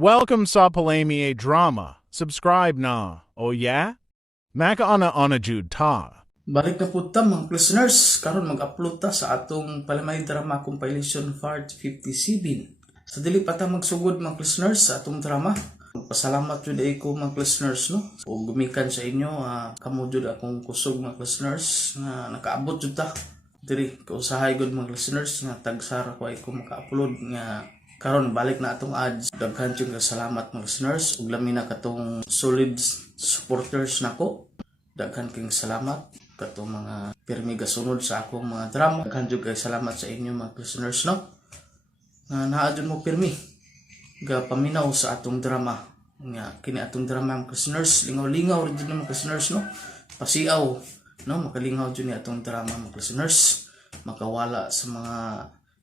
Welcome sa Palami Drama. Subscribe na. Oh yeah? Maka-ana-ana jud ta. Balik na po ta mga listeners, karon mag-upload ta sa atong Palamay Drama Compilation Part 57. Sa dili pa ta magsugod mga listeners sa atong drama. Pasalamat jud ko mga listeners no. O gumikan sa inyo, kamo jud akong kusog mga listeners nga nakaabot jud ta. Diri ko usahay gud mga listeners nga tagsara ko ay ko maka-upload nga karon balik na atong ads. Daghan jud nga salamat mga listeners ug lami na katong solid supporters nako. Daghan king salamat katong mga pirmi gasunod sa akong mga drama. Daghan jud kay salamat sa inyo mga listeners no. Naa jud mo pirmi ga paminaw sa atong drama. Nga kini atong drama mga listeners, lingaw-lingaw rin jud mga listeners no. Pasiaw no, makalingaw jud ni atong drama mga listeners. Makawala sa mga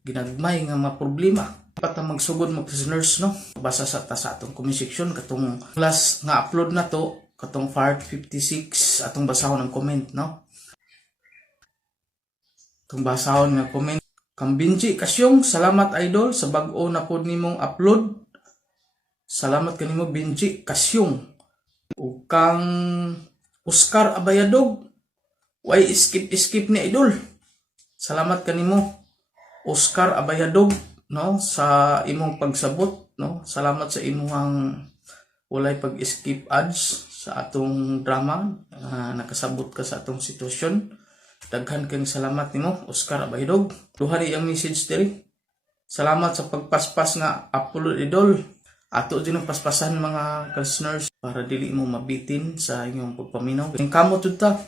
ginagmay nga mga problema. Pata magsugod mga listeners no. Basa sa atong comment section katong last nga upload na to, katong part 56 atong basahon ang comment no. Atong basahon nga comment. Kang Binji Kasyong, salamat idol sa bag-o na pod nimong upload. Salamat kanimo Binji Kasyong. Ug kang Oscar Abayadog, why skip ni idol. Salamat kanimo Oscar Abayadog no sa imong pagsabot no. Salamat sa imong walay pag-skip ads sa atong drama. Nakasabot ka sa atong sitwasyon. Daghan kang salamat nimo Oscar Abayadog. Duha ni ang message diri. Salamat sa pagpaspas nga upload idol. Ato din ang paspasan mga listeners para dili mo mabitin sa inyong pagpaminaw. Kamo tud ta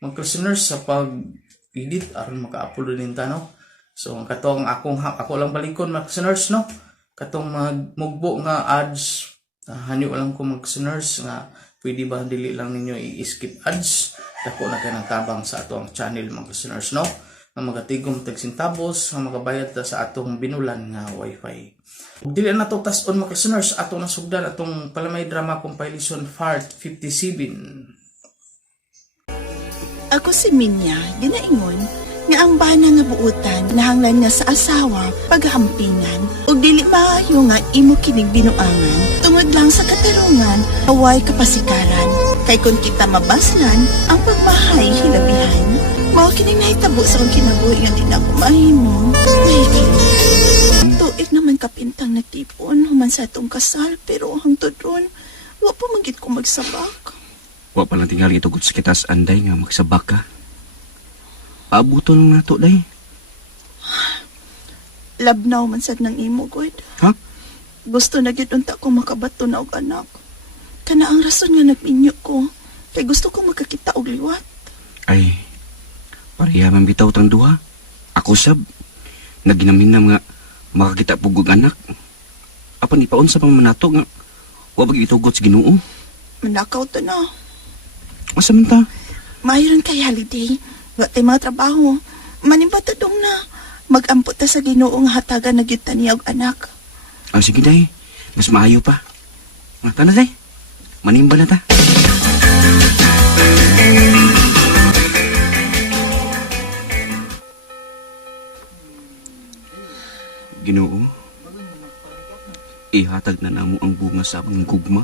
mga listeners sa pag-edit aron maka-upload din ta no. So katong ako lang balikon mga listeners no. Katong magmugbo nga ads, hanyo lang ko mga listeners nga pwede ba dili lang ninyo i-skip ads. Dako na kayo ng tabang sa atong channel mga listeners no. Nga magatigom tag centavos nga magabayad ta sa atong binulan nga wifi. Ug dili na to tas-on mga listeners ato na sugdan atong Palamay Drama Compilation Part 57. Ako si Minya, ginaingon, nga ang bana nga buutan, nahanglan nga sa asawa, paghampingan, ug dili maayo nga imo kinig binuangan, tungod lang sa katarungan, away kapasikaran, kay kun kita mabaslan, ang pagmahay hilabihan. Mao kining nahitabo sa akong kinabuhi nga di na ako mahimo. Tuig naman kapintang natipon, human sa atong kasal, pero hangtod ron, wa pa magit ko magsabak. Wa pa lang tingali ito sa kitas anday nga magsabak ka. Paabuto lang nato, day. Labnaw man sad ng imo, God. Ha? Gusto na gid unta ko makabato na og anak. Kana ang rason nga nagminyo ko. Kay gusto ko magkakita og liwat. Ay, pareha man bitaw tang duha. Ako sab, naginaminam nga makakita pugog anak. Apan ipaon sa pamanato nga, wa bagi itugot sa Ginoo. Manakaw to na. Asa man ta? Mayroon kay holiday. Wa tay mga trabaho. Manimbatadong na. Mag-ampot ta sa Ginoo nga hatagan na gyud ta niya og anak. Sige, day. Mas maayo pa. Tana, day. Manimba na ta. Ginoo, ihatag na namo ang bunga sa among gugma.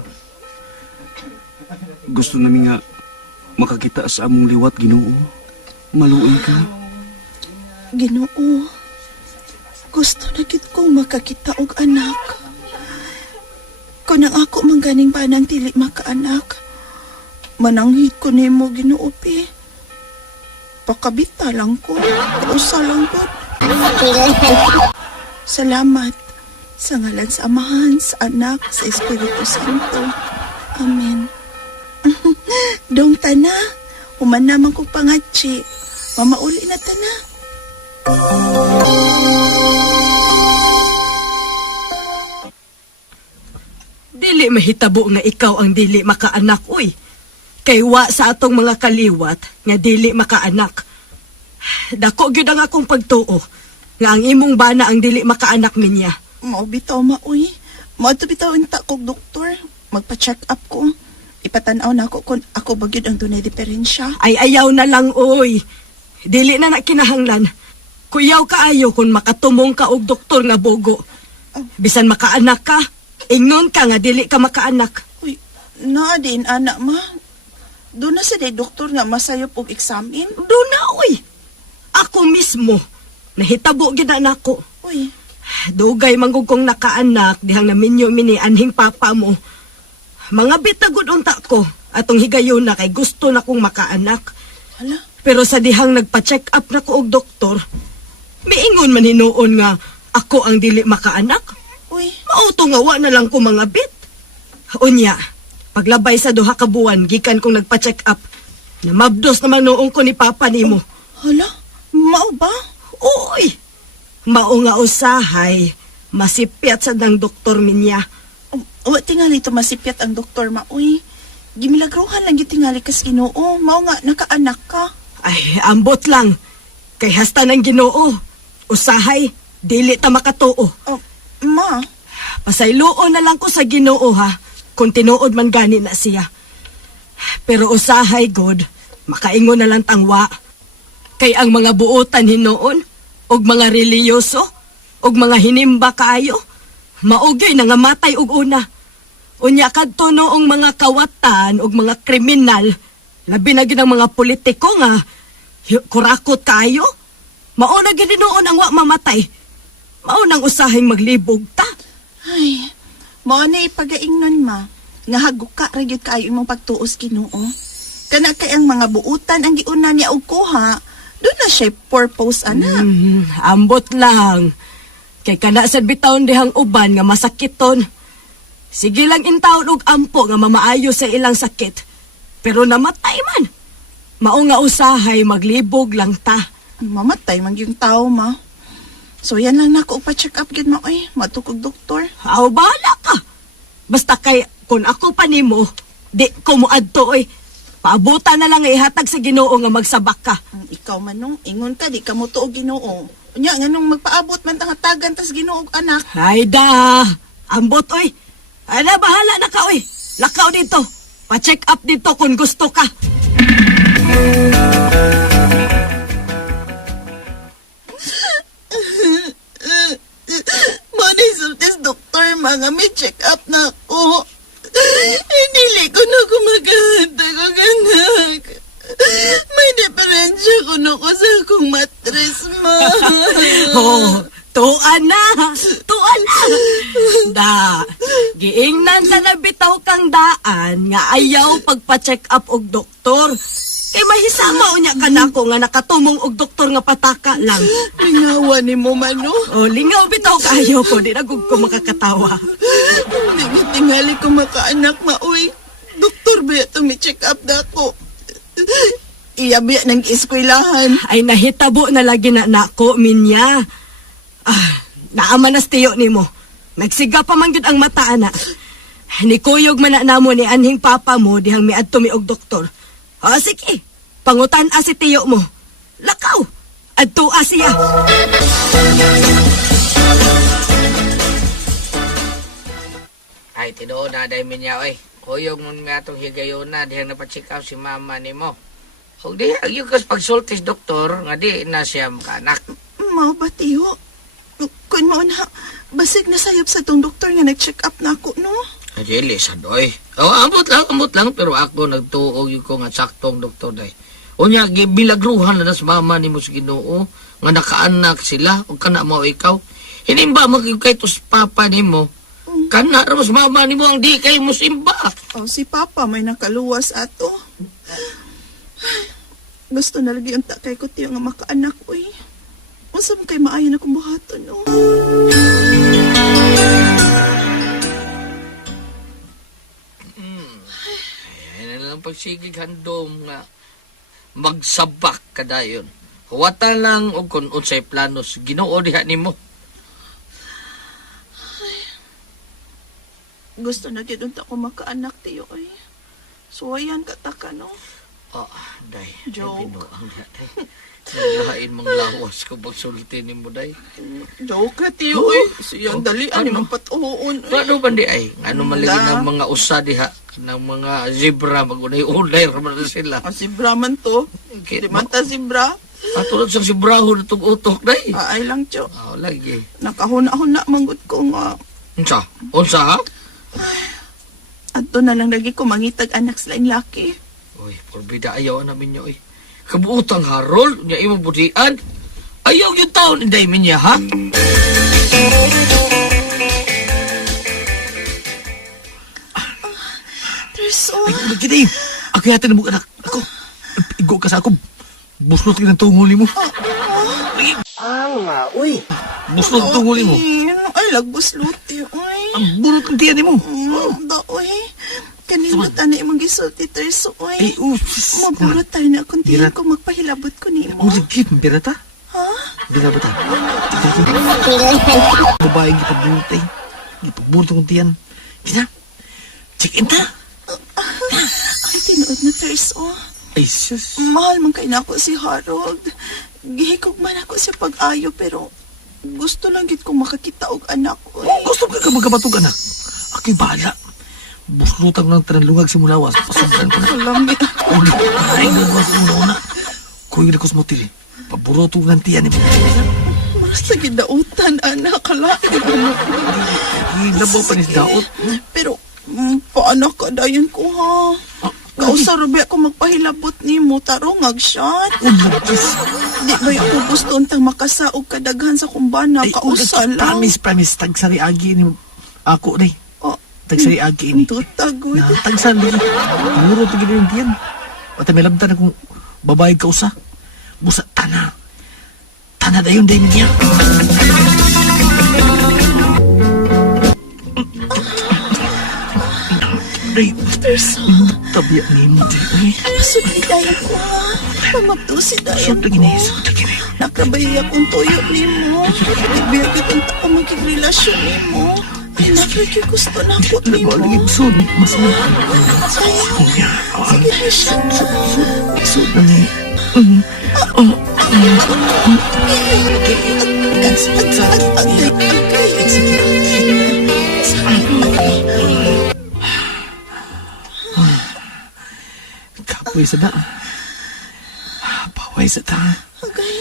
Gusto namin nga makakita sa among liwat, Ginoo. Maluoy ka. Ginoo, gusto na gid kong makakita og anak. Kung ang ako mangganing banang dili makaanak, mananghid ko nimo Ginoo pi. Pakabita lang ko, usa lang ko. Salamat sa ngalan sa Amahan, sa Anak, sa Espiritu Santo. Amen. Dong tana, human naman kong pangatsi. Mamauli na tana. Dili mahitabo nga ikaw ang dili makaanak, uy. Kay wa sa atong mga kaliwat nga dili makaanak. Dako gyud ang akong pagtuo nga ang imong bana ang dili makaanak niya. Mao bitaw mauy. Mao to bitaw inta kog doktor. Magpa-check up ko. Ipatanaw na ako kung ako bagyod ang dunay diferensya. Ay ayaw na lang, uy. Dili na nakinahanglan. Kuyaw kaayo kung makatumong ka og doktor nga bogo. Bisan makaanak ka, Ingnon ka nga dili ka makaanak. Uy, naa din, anak ma. Doon na sa day doktor nga masayop og examine. Do na, uy. Ako mismo, nahitabo gid na nako. Uy, Dugay manggug kong nakaanak, dihang naminyo mini anhing papa mo. Mga bitagod unta ko, atong higayon na kay gusto na kong makaanak. hala. Pero sa dihang nagpa-check up na ko og doktor, miingon man hinuon nga ako ang dili makaanak. Uy, Mauto nga wa na lang ko mga bit. Unya, paglabay sa duha ka buwan, gikan kong nagpa-check up. Namabdos naman noong ko ni papa nimo. hala. Mao ba? Uy! Mao nga usahay, masipyat sa dang doktor minya. Wa tingali to masipyat ang doktor ma. Uy, gimilagruhan lang yung tingali kas Ginoo. Mao nga nakaanak ka. Ay, ambot lang. Kay hasta ng Ginoo. Usahay, dili ta makatuo. Oh, ma, Pasayloon na lang ko sa Ginoo ha, kung tinuod man gani na siya. Pero usahay god, makaingon na lang tangwa. Kay ang mga buotan hinoon, og mga reliyoso, og mga hinimba kaayo, maugay na nga matay og una. Unya kadto noong mga kawatan og mga kriminal, labi na gid ang mga politiko nga kurakot kaayo. Mauna gid noon ang wa mamatay. Maunang usahing maglibog ta. ay, mao na ipagaingnon ma. Nga haguka ra gyud kaayo imong pagtuos Ginoo. Kana kay ang mga buutan ang giuna niya og kuha, doon na siya purpose anak. Ambot lang. Kay kana sad bitawon dihang uban nga masakiton. Sige lang intawon og ampo nga mamaayo sa ilang sakit. Pero namatay man. Mao nga usahay maglibog lang ta. Mamatay man yung tao ma. So yan lang nako pa-check up gid ma oy, matukog doktor. Aw bala ka. Basta kay kun ako pa nimo, di ko moadto oy. Paabutan na lang nga ihatag sa Ginoo nga magsabak ka. Ikaw manong ingon ka di ka mo tuog Ginoo. Unya nganong magpaabot man tang hatagan tas Ginoo og anak. Ay da, ambot oy. Ala bahala na ka oy. Lakaw dito. Pa-check up dito kung gusto ka. Manay sultis doktor mga may check up na ako. Hindi ko na kumagahantag og anak. May diferensya ko na ko sa akong matres ma. Oh, tuan na. Tuan na. Da, giingnan sa nabitaw kang daan nga ayaw pagpa-check up og doktor. Kay mahisama unya ka na ko nga nakatumong og doktor nga pataka lang. Lingawan ni mo mano. O, lingaw bitaw kayo ko. Di na gug ko makakatawa. Hindi tingali ko makaanak mauwi. Doktor ba ito may check up na ako. Iya ba ng eskwelahan. Ay nahitabo na lagi na nako, minya. Ah, naamanas tiyo ni mo. Nagsiga pa man gud ang mata, ana. Ni kuyog man na namo ni anhing papa mo dihang miadto mi og doktor. O sige, pangutan-a si tiyo mo. Lakaw, adto-a siya. Ay, tinuod na day minya, oy. Kuyog nun nga itong higayon na, dihang napacheck up si mama ni mo. Huwag di, yung kas pagsultis doktor, nga di na siya makaanak. Mao ba tiyo? Kun mo na, basig na sayop sa tong doktor nga nag-check up na ako, no? Ay, dili, sadoy. Oh, ambot lang, pero ako nagtuog yung ko nga saktong doktor day. O niya, bilagruhan na sa mama ni mo sa Ginoo, nga nakaanak sila, o kana mo ikaw. Hinimba magkay to sa papa ni mo, kana ramos mama ni mo ang di kay mo simba. O si Papa may nakaluwas ato. Gusto na lagi ang takay ko tiyo nga makaanak, uy. Masam kay maayo na kong buhaton, no? Ayan na lang pagsigig handom nga magsabak kadayon. Huwata lang og kung unsay planos Ginoo diha nimo. Gusto na gid unta ko makaanak tiyo, uy. Suwayan ka taka, no? Day. Joke. Binuang na, day. Naglahain mong lawas ko pagsulti nimo day. Joke na tiyo, uy. Siyang dalian ni ano? magpatuon, uy. Ano ba di ay? Ano maligi Da. ng mga usa diha ng mga zebra magunay-unay raman na sila. O si Brahman to. Okay, Di man ta si Bra. Patulad sa si Braho na utok day. Ay lang, tiyo. Lagi. Nakahuna-huna manggod ko nga. Unsa? Unsa ha? Ato na lang lagi ko mangitag anak sila yung laki. Uy, porbida ayaw namin niyo, Kabuutang Harold, niya imong butian. Ayaw yung taon, inday min niya, ha? Terso. Ay, nagkita Ako yata na mo, anak. Ako, igo ka sa ako. Buslot ka ng tunguli mo. Buslot ang tunguli mo. Ay, lagbos luti. Ay. Ang bulot ng tiyan mo. Da, oy. Kanina tanay mong gisulti, Terso. Ay, Oy. ups. Maburot tayo na kung tiyan Birat. ko magpahilabot ko ni mo. Uligid, birata? Ha? Birata. Babae, gipagbulot eh. Gipagbulot ang tiyan. Kina, check in ta. Ay, tinuod na, Terso. Ay, sus. Mahal man kayo na ako si Harold. Gihikog man ako sa pag-ayo, pero gusto lang gid kong makakita og anak ko. Gusto ka magkabatog, anak. Ako'y bahala. Buslutan ng tanalungag si Mulawas. Pasundran ko na. Alam niya. Ay, nagawa sa una. Kuya na ko sa motel eh. Paborotong ng tiyan ni mo. Basta gidautan, anak. Kalain ano. Ay, labaw pa ni daot. Pero, paano ka dayon ko, ha? Kausarabi ako magpahilabot ni mo, tarong agsyat. Ulagis. Di ba yung gusto untang makasaog kadaghan sa kumbana, Ay, kausa ulagis. lang. Promise. Tagsari agi ni ako na Oh, Tagsari agi ni. tutagod. Na, tagsari. Muro tigil yung tiyan. At may labdan akong babae kausa. Busa, tana. Tana na yun, dahil niya. Ay, Terso, tabiya ni mo, Ay, masugay dayon ko, ha? Pamagdusi dayon sota ko. gini, sota gini. Nakrabay akong tuyo ni mo. Ibigay kitang taka magigrelasyon ni mo. Ay, nakragay gusto na ako ni mo. Nagwaligid, sod. Mas mo. Ay, Niya. sige, Risha. Sod na ni. Kapoy sa da. Paway sa ta. Agay,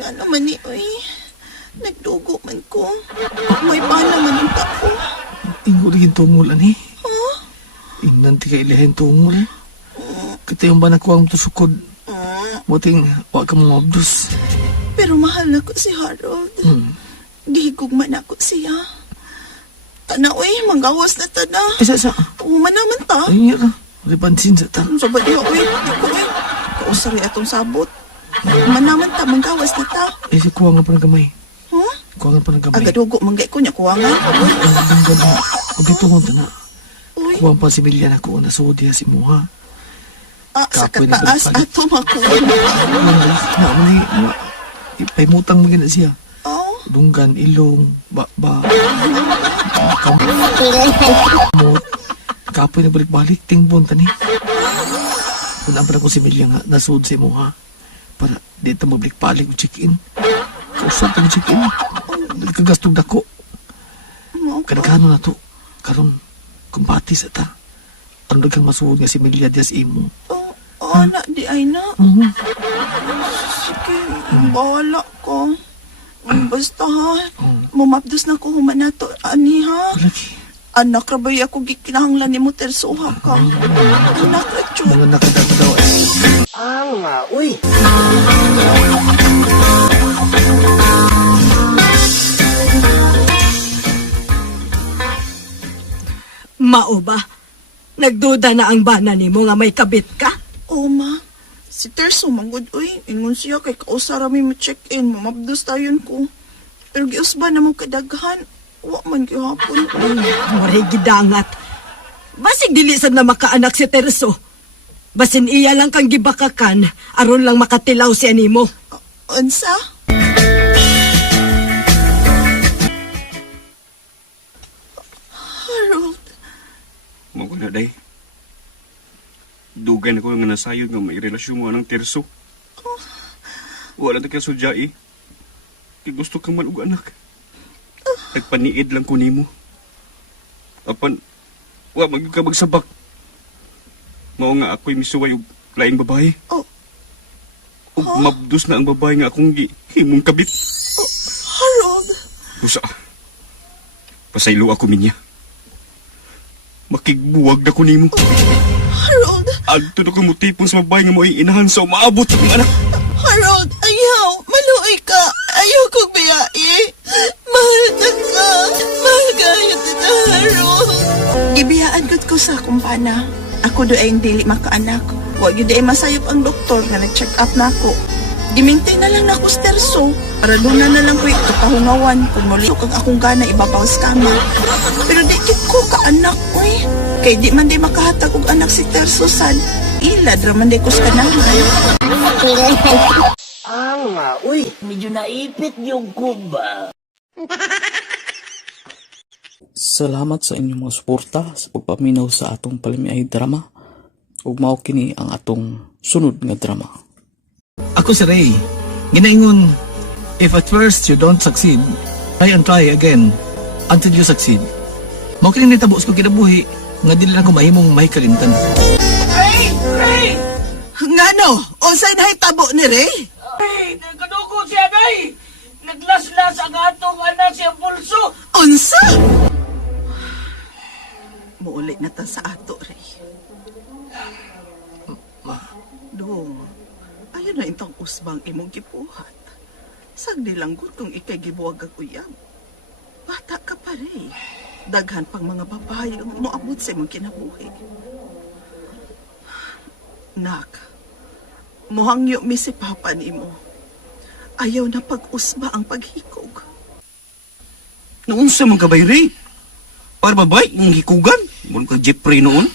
nga naman ni, oy. Nagdugo man ko. May pala man ang tako. Inggo rin tungol, ani. Ingnan ti ka ilahin tungol. Kita yung ba nakuha mo tusukod. Buting, wag ka mga abdos. Pero mahal na ko si Harold. Gihigog man ako siya. Tana, oy, manggawas na tada. Isa, isa. Uman naman ta. Ay, nga ka. Ripansin sa ta. Sa ba diha, oy, di ko, oy. Kausari atong sabot. Uman naman ta, manggawas na ta. Eh, sa kuha nga pa ng gamay. Huh? Kuha nga pa ng gamay. Agadugo, manggay ko niya, kuwangan. Ang ganda. Kung dito mo na. Uy, Kuha pa si Milyan ako na sudya si Muha. sa kapoy na kataas balik-balik. ato makuha. Naman ipaimutan mo gina siya. Oh, Dunggan, ilong, kamot. Kapoy na balik-balik, tingbon tani. Kung pa ko si Milya nga, nasud si Muha. Para dito magbalik-balik o check-in. Kausap ka check-in. Nagkagastog dako. Kadagano na to. Karon, kumpati sa ta. Ano kang masuod nga si Milya Diaz imo. na, di ay na. Sige, bahala ko. Basta ha, mumapdos na ko human na to, ani ha. Lagi. Anak, rabay ako gikinahanglan ni mo, Terso, ha ka. Anak, Racho. Mga nakadagdaw eh. Mao ba? Nagduda na ang bana nimo nga may kabit ka? Oo, ma. Si Terso, manggod, uy. Ingon siya kay kausarami mo check-in. Mamapdos tayon ko. Pero giusba na mo kadaghan. Wa man gihapon. Moray gidangat. Basig dili sad na makaanak si Terso. Basin iya lang kang gibakakan, aron lang makatilaw si animo. Unsa? Harold, Mao na day. Dugay na ko nga nasayod nga may relasyon mo anang terso. Wala na ka sudyai. Kay gusto ka man og anak. Nagpaniid lang ko nimo. Apan, wa maging ka magsabak. Mao nga ako'y misuway og laing babae. Oh. Ug mabdus na ang babae nga akong himong kabit. Harold. Usa. Pasaylo ako minya. Kigbuwag na ko nimo. Harold, Adto na ko mutipon sa mabay nga mo inahan sa umaabot sa akong anak. Harold, ayaw. Maluoy ka. Ayaw kong biyai. Mahal na ka. Mahal kayo tita Harold. Ibiyaan ko sa akong pana. Ako do ay dili makaanak. Huwag yun ay masayop ang doktor nga nag-check up na ako. Dimintay na lang na ako sterso. Para doon na lang ko ikapahungawan kung muli kang akong gana ibabaw sa kama. Pero di kit ko kaanak ko eh. Kay di man di makahatag og anak si Terso sad. Ilad raman di ko sa kanahan. Uy, medyo naipit yung kuba. Salamat sa inyong mga suporta sa pagpaminaw sa atong palimiay drama. Ug mao kini ang atong sunod nga drama. Ako si Ray. Ginaingon, if at first you don't succeed, try and try again until you succeed. Mao kini nitabo ko kinabuhi nga dili na ko mahimong may kalimtan. Ngano? Unsay nahitabo ni Ray? Ay, nagkadugo siya, day! Naglaslas ang atong anak siya pulso! Unsa? Muulit na ta sa ato, Ray. Dong, ayun na itong usbang imong gibuhat. Sagdi lang gutong ikay gibuwag ang uyab. Bata ka pa, Ray. Daghan pang mga babae ang moabot sa imong kinabuhi. Nak, mohangyo mi si Papa nimo. Ayaw na pag-usba ang paghikog. Naunsa man ka bay, Ray? Para babay, yung hikugan. Mula ka Jeffrey noon.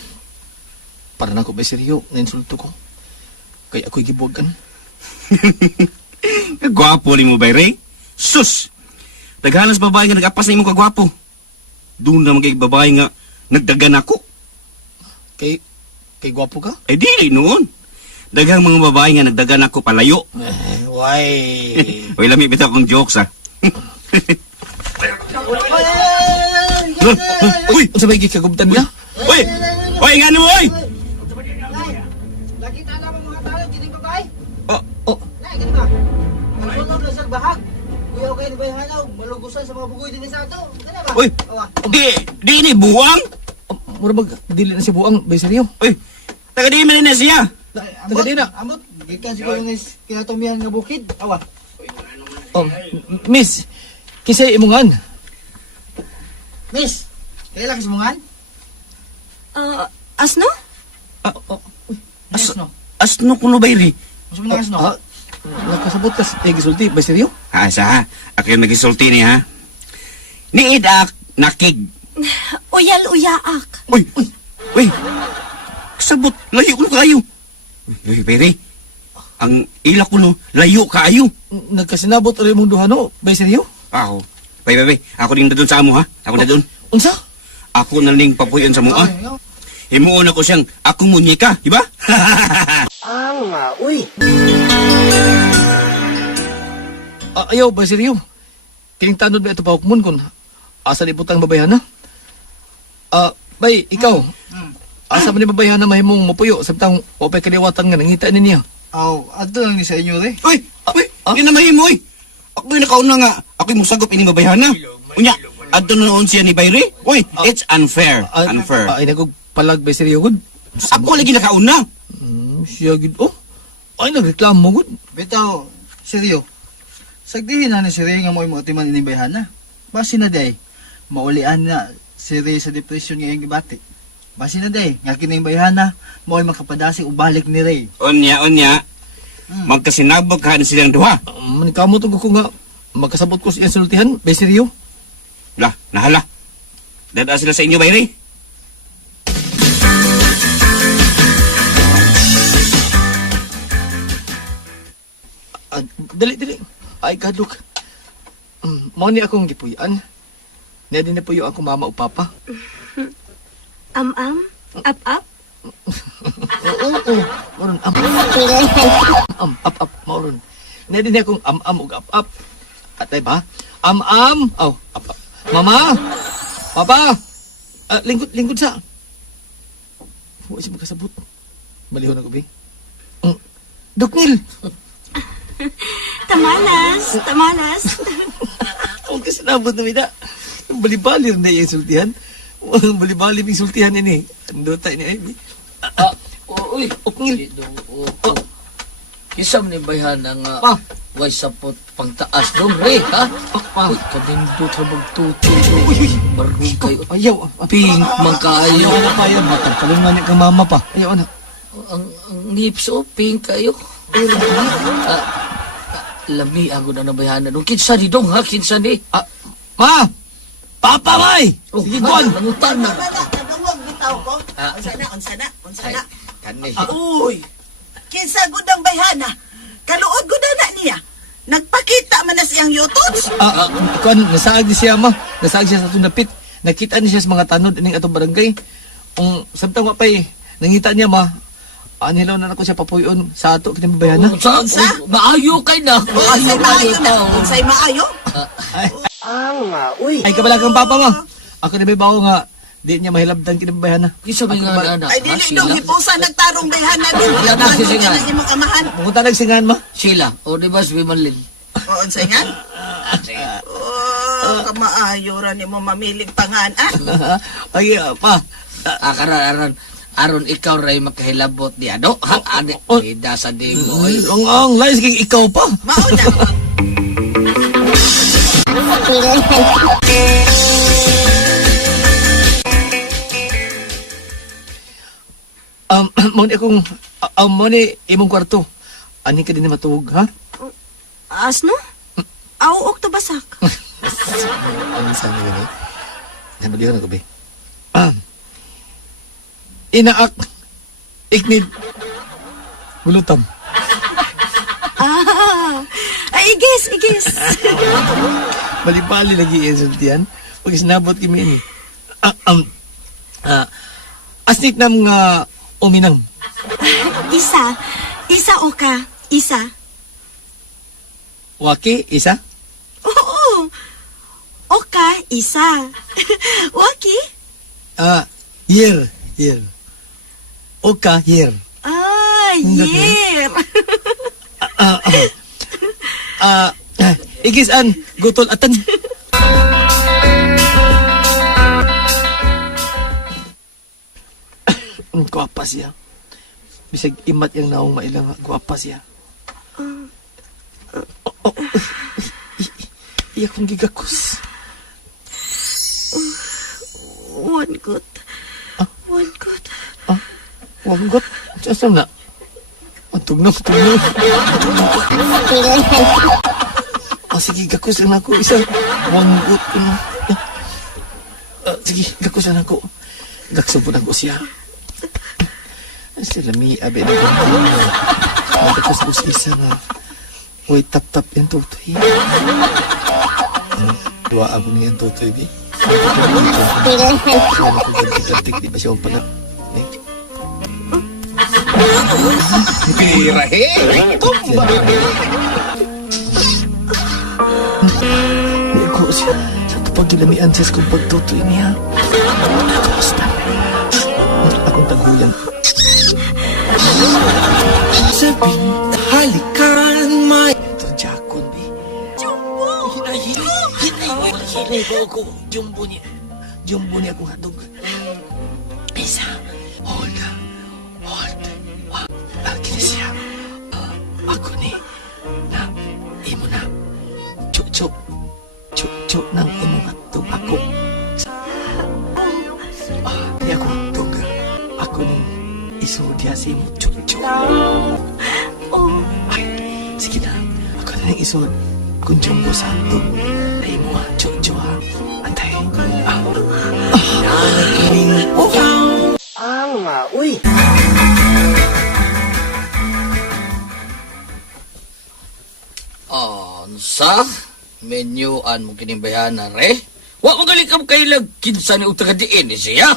Para na ko ba seryo nga insulto ko. Kaya ako'y gibuwagan. Kagwapo ni mo bay, Ray? Sus! Daghanas babae nga nag-apas na imong kagwapo. Doon na magiging babae nga nagdagan ako. Kay gwapo ka? Ay dili noon. Daghang mga babae nga nagdagan ako palayo. Why? Uy, lami bitaw kong jokes ha. Uy! Unsa ba gikagubtan niya? Uy! Uy, nga mo, uy! Nakita na mga tao, gining babae? Oh, Nay, ganun ba? Ang sulong na sa bahag. Kuya kayo ni Bayhanaw, malugusan sa mga bugoy din sa ato. Ganun ba? Uy! Di ni buwang? mura mag dili na si buang bay seryo. Uy! Taga di man na siya. Taga di na. Amot, gikan siguro ng kinatumihan nga bukid. Awa. Miss, kisay imungan. Miss, kailan kasmungan? Asno? Miss, no? Asno kuno bay ri? Mas mo nakas, no? Nakasabot ka gisulti bay seryo. Asa? Ako yung nagisulti niya ha? Niidak nakig. Uyal-uyaak. Uy! Uy! Uy! Sabot, layo ko kayo. Uy, Pere. Ang ila ko no, layo kayo. Nagkasinabot rin mong duha no, bay seryo? Ako. Bay. Ako din na doon sa amo ha? Ako na doon. Unsa? Ako na ning papuyon sa mo ha? Himuon ako siyang akong munyeka, di ba? Uy! Ayaw bay seryo. Kining tanod ba ito pa hukmon kun asa ni butang babayan na? Bay, ikaw. Asa man ni babayan na mahimong mapuyo samtang opay kaliwatan nga nangita niya. Aw, ato lang ni sa inyo, eh. Uy! Uy! Di na mahimo eh! Ako yung nakauna nga. Ako yung musagop ini mabayhana. Unya, adto na noon siya ni Bayri. Uy! It's unfair. Unfair. Ay nagpalag bay seryo gud. Ako lagi nakauna. Siya gid. Oh. Ay nagreklamo gud. Bitaw, seryo. Sagdihin na ni si Ray nga mo yung atiman ni Bayhana. Basi na day, maulian na si Ray sa depression ngayong gibati. Basi na day, nga kining Bayhana, mo ay makapadasi ubalik ni Ray. Unya. Magkasinabog ka na silang duha. Manikamot ko nga magkasabot ko sa insultihan bay seryo. Lah, nahala. Dada sila sa inyo, Bayri. Dali. Ay, kadlok. Mao ni akong gipuyan. Nadi na puyo ako mama o papa. Am-am? Ap-ap? Oo. Maron ap. Maron. Nadi na akong am-am ug ap-ap. Atay ba? Am-am. Ap-ap. Mama! Papa! Lingkod sa. Huwag siya magkasabot. Malihon ako, be. Duknil! Tamanas. Huwag ka sinabot na mida. Bali-bali rin na yung insultihan. Bali-bali ng sultihan ini. Ando tayo ni Ivy. Uy, Okngil. Isam ni bayhan ang Pa. way sapot pangtaas dong, re, ha? Pa. Uy, kadindot na magtuto. Marugay. Ayaw. Pink man kayo. Ayaw na pa yan. Matagpalungan niya kang mama pa. Ayaw na. Ang lips, pink kayo. Lami ako na nabayhan na. Kinsa ni dong, ha? Kinsa ni? Ma! Papa, May! Sige, Juan! Nangutan na. Kadungog bitaw ko. Unsa na. Kani. Uy, kinsa gud ang bayhana? Kaluod gud na niya. Nagpakita man na siyang yutots. Kuan, nasaag di siya, ma. Nasaag siya sa tunapit. Nakita niya siya sa mga tanod ining atong barangay. Samtang mapay, nangita niya, ma. Anilaw na ako siya papuyon sa ato kinababayana. Sa? Maayo kay na. Unsay maayo? Ay, kabalagang papa, ma. Ako na may bawo nga, di niya mahilabdan kinababayana. Isa ba nga na? Ay dili dong hipusa nagtarong bayhana din. Wala na, sige nga. Imong amahan. Mungunta nagsingan, ma. Sila. O di ba si Manlin? O unsay nga? Kamaayo ra nimo mamilig panganan. Ay, pa. Aron ikaw ray makahilabot di ano? Ha? Ade, dasa di mo. Ang lais kay ikaw pa. Mao na. Mo ni akong, mo ni imong kwarto. Ani ka din matug, ha? Asno? Auok to basak. Ano saan na gani? Nabalihan ako, be. Inaak. Iknid. Mulutam. Igis. Bali-bali lagi insultihan. Pag sinabot kami ini. Asnik na mga uminang. Isa o ka? Isa. Waki, isa? Oo. Oka, isa. Waki? Year. Oka, year. Year. Igisan, gutol atan. Guwapa siya. Bisag imat yung naong mailang guwapa siya. Iya kong gigakos. Wanggot. Wanggot? Saan na? Tugnog. Sige, gakos lang ako. Isa, wanggot ko na. Sige, gakos lang ako. Gakso po na ko siya. Sila may abe na ko. Gakos ko siya isa nga. Uy, tap-tap yung tutoy. Dua ako niya yung tutoy, be. Sana ko gantik-gantik, di ba siya ang panak? Pirahe! Tumba! Hindi ko siya sa tupag gilamian siya kung pagtutoy niya. Basta. Akong taguyan. Sabi, halikan, may... Ito, Jakon, be. Jumbo! Hinay ko ako. Jumbo niya akong hatog. Isa. Hold. Kini siya. Ako ni. Na, imo na. Chuk nang imo hatog ako. Di ako hatog. Ako ni isudya sa imo. Chuk. Ay, sige na. Ako na nang isud. Kung jumbo sa hatog. Na imo ha. Chuk ha. Antay. Uy. Sa menyuan mo kinimbayana, re? Wa magalikam kailag kinsa ni utang diin ni siya.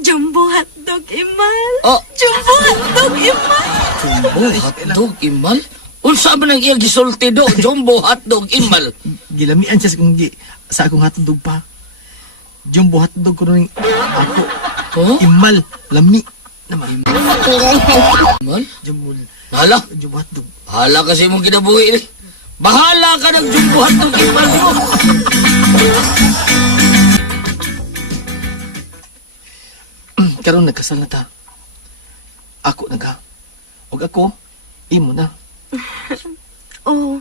Jumbo hotdog imal. Jumbo hotdog imal? Unsa man ang iyang gisulti do? Jumbo hotdog imal. Gilamian siya sa akong hotdog pa. Jumbo hotdog ko rin ako. Imal, lami naman. Imal? Jumbo hotdog. Hala kasi mong kinabuhi ni. Bahala ka ng jumbo hotdog imal mo. karon nagkasal na ta. Ako na ka. Og ako, imo na. Oh.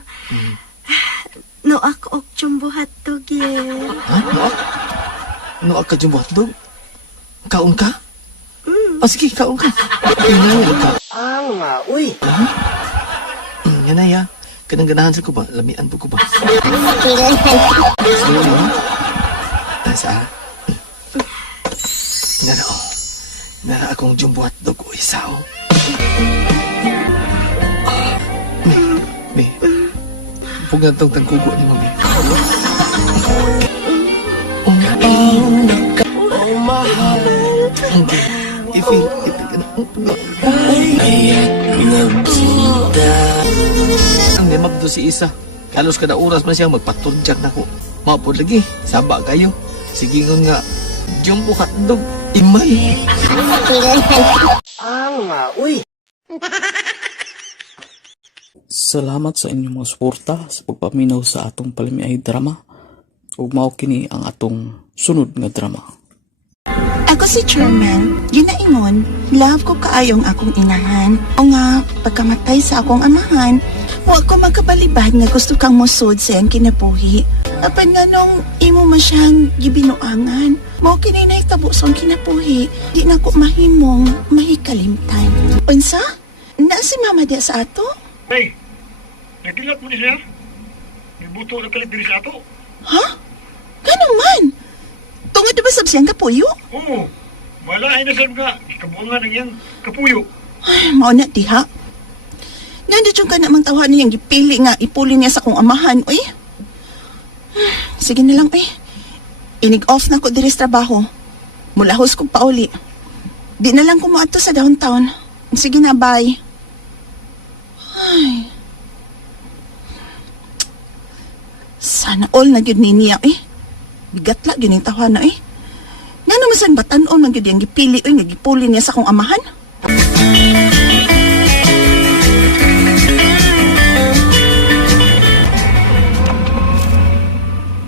No ako og jumbuhat to Ha? No ka jumbo hotdog? Kaon ka? Sige, kaon ka. Pinangan ka. Uy. Yan na ya. Kanang-ganahan sa ko ba? Lamian po ko ba? Nasa? Nana, oh. Nana akong jumbo hotdog o isa, oh. May. Huwag na itong tangkugo ni Mami. Okay. Ifil ka na. Ang limag do si Isa. Kalos kada oras man siya magpatudyak na ko. Mapod lagi. Saba kayo. Sige nga. Jumbo hotdog. Imay. Uy. Salamat sa inyong mga suporta sa pagpaminaw sa atong palimiay drama. Ug mao kini ang atong sunod nga drama. Ako si Chairman, ginaingon, love ko kaayong akong inahan. O nga, pagkamatay sa akong amahan, huwag ko magkabalibad nga gusto kang musod sa iyang kinabuhi. Apan nga nung imo masyang gibinuangan, mo kininay kabusong kinabuhi, di na ko mahimong mahikalimtan. Unsa? Na si Mama dia sa ato? Hey, nagilat mo ni siya? May buto na kalit diri sa ato. Ha? Ganun man? Tungod ba sab siyang kapuyo? Oo, malahay na sab nga. Ikabuangan ng iyang kapuyo. Ay, mao na diha. Nandito yung ka namang tawa niyang gipili nga ipuli niya sa kong amahan, uy. Sige na lang, uy. Inig-off na ko diri sa trabaho. Mulahos ko pauli. Di na lang ko moadto sa downtown. Sige na, bye. Ay. Sana all na gyud ni niya, eh. Bigatla gyud ning tawa na, eh. Nga naman saan batan-on man gyud yung gipili, nga gipuli niya sa kong amahan?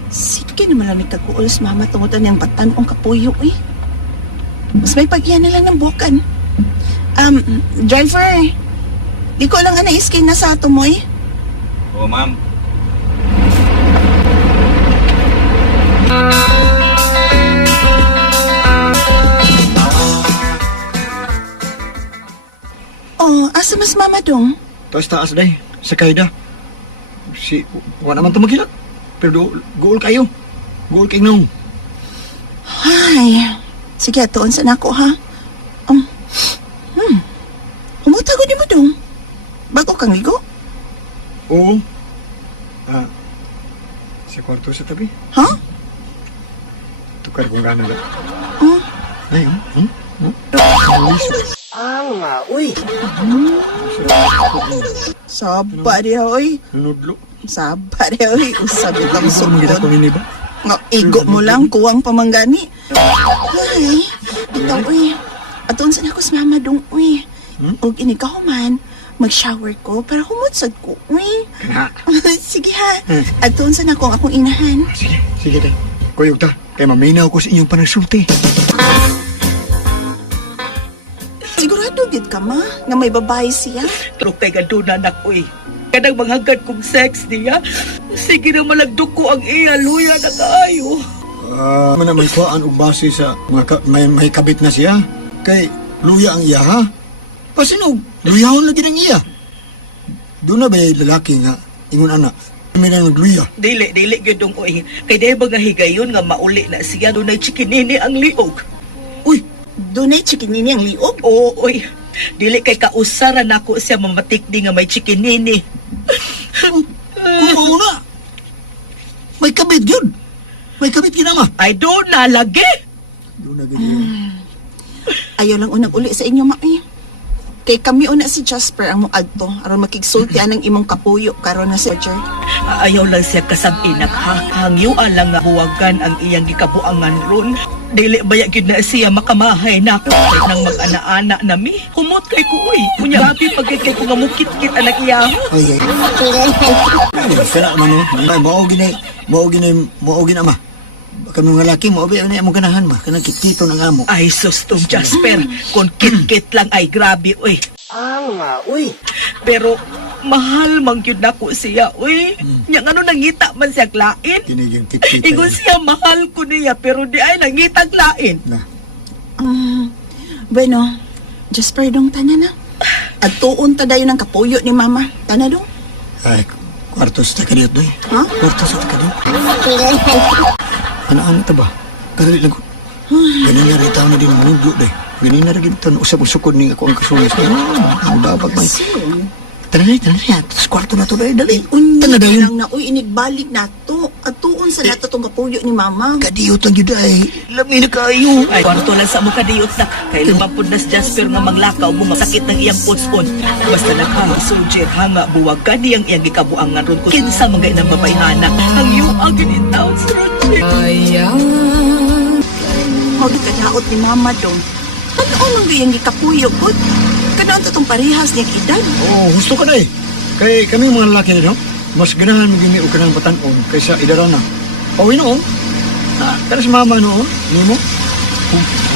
Sige naman lang nagkaguol sa mama tungod niyang batan-ong kapuyo, eh. Mas may pagyan na lang ng bukan. Driver, di ko lang na-skin na sa ato mo, eh. Oo, ma'am. Oh, asa mas mama dong? Taas day. Sakay da. Wala naman tumagilat. Pero goal kayo. Goal kayo nung. Ay, sige, atoon sa nako, ha? Umutago di mo dong. Bago kang ligo? Oo. Sa kwarto sa tabi. Ha? Tukar kong gana na. Oh, Ay, Uy. saba di oy. Nunudlo. Saba di oy. Usab itang Ang gina ko sukod. nini ba? Nga, igo mo lang, kuwang pamanggani. Ay, ikaw, uy. Atoon sa nako sa mama dong, uy. Og inigaw man, mag-shower ko para humutsad ko, uy. Kana. Sige ha. Atoon sa nako akong inahan. Sige day. Kuyog ta. Kaya maminaw ko sa inyong panagsulti. Sigurado gid ka ma, nga may babae siya. Pero kay gaduna na ko eh. Kadang manghagad kong sex niya. Sige na malagdok ko ang iya, luya na kaayo. Man naman kuhaan og base sa mga may kabit na siya. Kay luya ang iya ha. Pasinog, luyahon lagi ng iya. Doon na ba yung lalaki nga ingon anak? May na nagluya. Dili gyud dong oy. Kay dahil ba nga higayon nga mauli na siya doon ay chikinini ang liog. Uy, dunay chikinini ang liog. Oo, oy. Dili kay kausaran ako siya mamatikdi nga may chikinini. Oo na. May kabit yun. May kabit kinama. Ay doon na lagi. Doon na ganyan. Ayaw lang unang uli sa inyo, ma. Kay kami una si Jasper ang muadto aron makigsulti anang imong kapuyo karon na si Roger. Ayaw lang siya kasabinak ha. Hangyuan lang nga buwagan ang iyang gikabuangan ron. Dili baya gyud na siya makamahay na ako. Kay nang mag-ana-ana na mi. Humot kay ko uy. Kunya happy pag kay ko nga mukit-kit anak iya. Ay, ay. Kaya naman no. Ay, mao gini ama. Baka mga laki mo, abi, ano yung ganahan ba? Kanang kitito ng amo. Ay, sus, Tom Jasper. Kung kit-kit lang ay grabe, uy. Pero, mahal mang yun ako siya, uy. Yang ano nangita man siya lain. Kinig yung kitito. Ingon siya, mahal ko niya, pero di ay nangitag lain. Na. Bueno, Jasper dong tanan na. At tuon ta dayon ng kapuyo ni mama. Tana dong. Ay, kwartos ta kadiyot, doy. Ha? Kwartos ta kadiyot. Ano ta ba? Kadali lang ko. Ganun na rin tao na din mundo, doy. Ganun na rin ito, usap-usukod ni ako ang kasulis niya. Ang babag man. Tara na, tapos kwarto na to, doy, dali. Unya lang na, uy, inigbalik na to. At tuon sa nato tong kapuyo ni mama. Kadiyot lang yun, ay. Lami na kayo. Ay, kwarto lang sa mo kadiyot na. Kay lumapod na si Jasper nga maglakaw mo masakit ng iyang putspon. Basta naghanga soldier, hanga buwag ka niyang iyang gikabuangan ron ko. Kinsa magay ng babayhana. Ang iyong agin in town, soldier. Magkadaot ni mama dong. Ano nang gayang gikapuyo ko? Kanaan to tong parehas niyang edad. Oo, gusto ka na eh. Kay kami mga lalaki na, no? Mas ganahan magimi o kanang batanon kaysa idaraw na. Pawin noon. Kada sa mama noon, ni mo.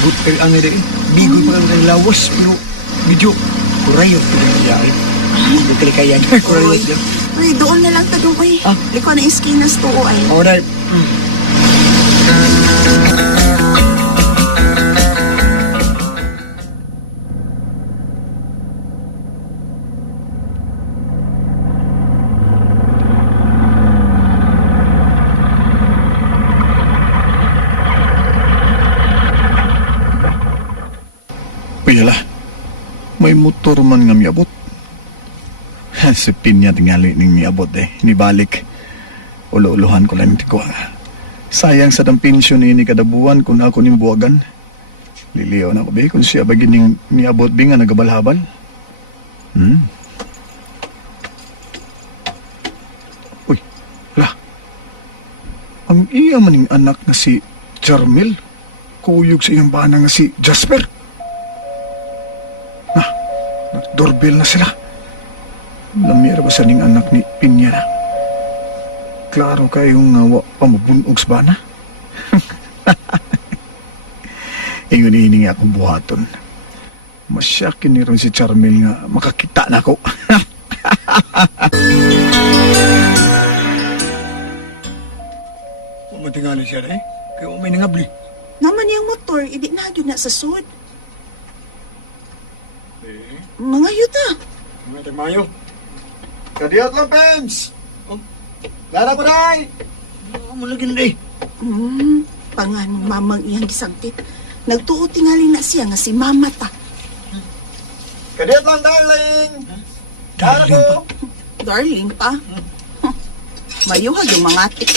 Good kay ang nila eh. Bigoy pa kang lawas, pero medyo kurayot. Bigoy kalikayan. Kurayot yan. Ay, doon na lang tagong ay. Liko na iskinas to ay. Alright. Pila, may motor man nga miabot. Si Pinya tingali ning miabot nibalik. Ulo-uluhan ko lang ko. Sayang sa dampensyon ni kada buwan kung ako ning buwagan. Liliw na ko ba kung siya bagin ning miabot ba nga nagabalhabal. Uy, la. Ang iya maning anak nga si Jarmel, kuyog sa iyang bana nga si Jasper. Nag-doorbell na sila. Lamira ba sa ning anak ni Pinya na? Klaro kayong nga pamabunog sa bana? Ingon ini nga akong buhaton. Masyakin ni ron si Charmel nga makakita na ako. Matingali siya eh. Kaya may nangabli. Naman yung motor, hindi na yun na sa sud. Mga yuta. Mga tagmayo. Kadiyot lang, Pens! Lara po, day! Malagi na, day. Pangan mamang iyang gisagtit. Nagtuo tingali na siya nga si mama ta. Kadiyot lang, darling! Lara po! Darling pa. Mayuhag yung mga atik.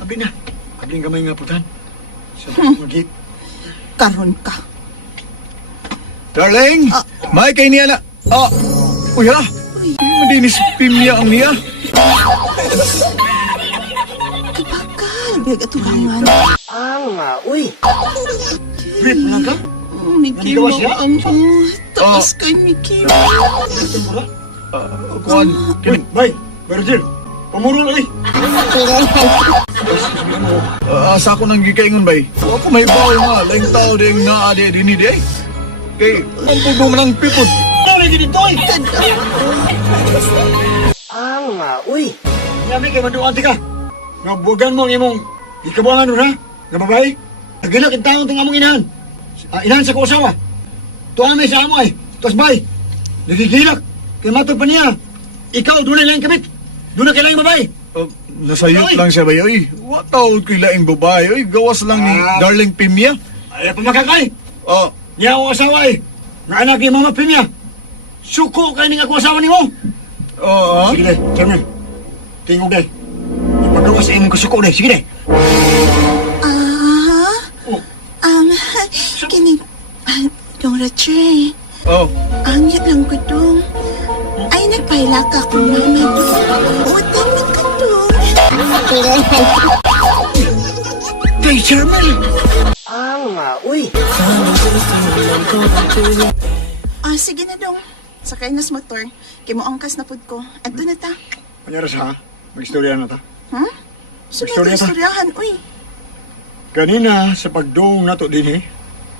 Abi na. Abling kamay nga putan. Sa magit. Karon ka. Darling! May kay niya na. Uy ha! Madinis Pinya ang niya. Kapakal, biyag aturangan. Uy! Rip lang ka? Miki mo ang taas kay Miki. Kuan, kini. Bay! Virgil! Pamuro na eh! Asa ko nang gikaingon bay. Ako may baw nga, laing tao ding naade din ni day. Kay, pampugdo man ang pipod. Ano gini to eh? Uy! Nami kay maduan ka. Nabugan mo ang imong ikabuangan nun ha? Nga babae? Naginak yung taong itong among inahan. Inahan sa kusawa. Tuwan may sa amo ay. Tapos bay, nagigilak. Kaya matod pa niya. Ikaw, doon na lang kabit. Doon na kailangan babae. Nasayot lang siya bay. Uy, wataw ko ilaing babae. Uy, gawas lang ni Darling Pimya. Ay, pamakakay. Niya ako asawa eh. Nga anak ni Mama Pimya. Suko kayo ng ako asawa ni mo. Sige deh, Charmel. Tingog deh. Ipagawa sa imong kasuko deh. Sige deh. Kini, dong Rache. Ang yun lang ko dong. Ay, nagpaila ka kung mama dong. Utang na ka dong. Day, Charmel. Uy. Sige na dong. Sakay nas motor. Kay mo angkas na pud ko. Adto na ta. Panyaras ha? Magstorya na ta. Ha? Sa Istorya mga ta. istoryahan, uy. Kanina sa pagdong nato din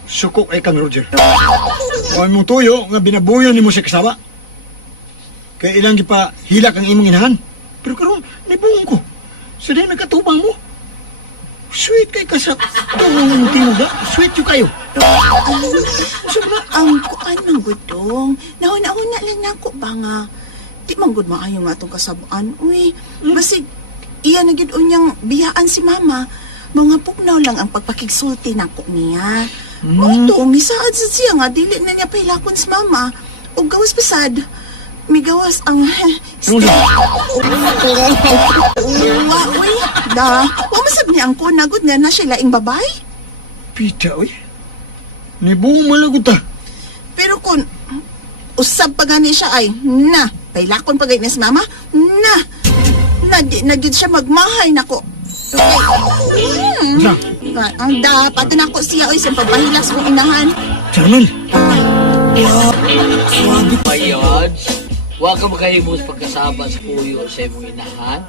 sukok ay kang Roger. Huwag mong tuyo nga binabuyon ni mo si kasaba. Kaya ilang gipa hilak ang imong inahan. Pero karon nibuong ko. Sa din nagkatubang mo. Sweet kay ka sa tungong tinuda. Sweet yung kayo. Ang kuan ng gudong. Nahuna-huna lang na ako ba nga. Di man gud maayo nga itong kasabuan. Uy, basig, iya na gid unyang biyaan si mama. Mga pugnaw lang ang pagpakigsulti nako niya. Ito, misaad sa siya nga, dili na niya pahilakon si mama. O gawas pasad, migawas ang... Uwa, uy, da. Wa masab niya ang kunagod nga na siya laing babay. Pita, oy. Nibuong malagod ta. Pero kung usab pa gani siya ay, na, pailakon pa gani si mama, na gyud siya magmahay nako. Na, Ang dapat na ako siya oy sa pagpahilas kong inahan. Charmel. Mayod, huwag ka makahimos pagkasama sa puyo sa imong inahan.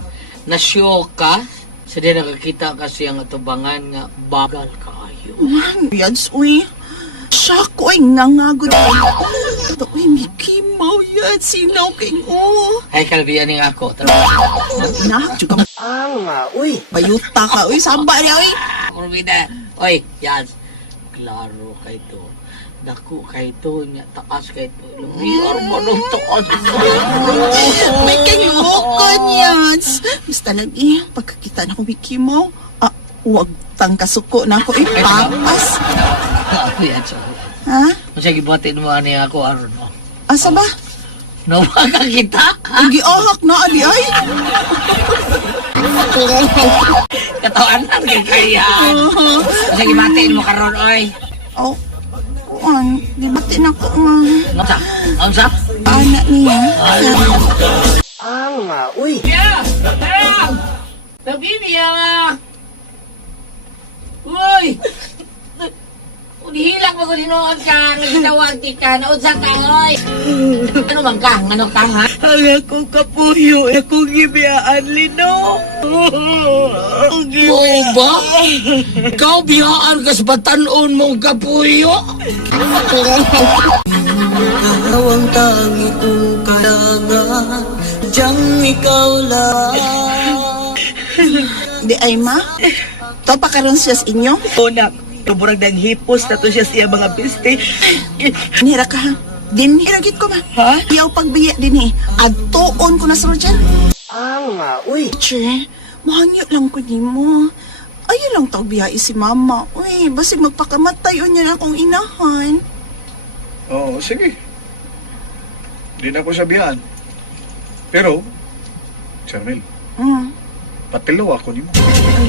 Nasyo ka, sa di nakakita kasi ang atubangan nga bagal kaayo. Yads uy. Siya ko ay ngangagod ay. Ito ay Mickey Mouse yan. Sinaw kay o. Ay, kalbiyan ning ako. Na, juga uy. Bayuta ka uy. Samba niya uy. Kurmida. Oy, yan. Klaro kay to. Dako kay to, nya taas kay to. Lumiyar mo nung taas. May kayukan yan. Basta lagi, pagkakita na ko Mickey Mouse, huwag tang kasuko na ako ipapas. Yan, so. Ha? Masya gibatin mo ani ako, aron mo. Asa ba? Nawaga kita. Giahak na ali ay. Katawanan kay kaya. Masya gibatin mo karon, oy. Oh, kuan, di bati na ko nga. Masa? Ang sap? Anak niya. Yeah! Damn! Nabibiya nga! Uy! Unihilak mo ko dinoon ka, nagtawag ka, naunsa ka, oy! Ano man ka? Ano ka, ha? Ang akong kapuyo, akong gibiyaan, Lino. Oo ba? Ikaw biyaan ka sa batanon mong kapuyo? Ang tangi kong kalangan, diyang ikaw lang. Di ay ma? To pa karon siya sa inyo? Una, tuburag ng hipos na to siya siya mga biste. Nira ka ha? Diniragit ko ba? Ha? Iyaw pagbiya din eh. Adtoon ko na sa Rojan. Uy. Che, mahangyo lang ko ni mo. Ayaw lang tawag biya si mama. Uy, basig magpakamatay o niya akong inahan. Oo, sige. Di na ko sabihan. Pero, Charmel, patilaw ako ni mo.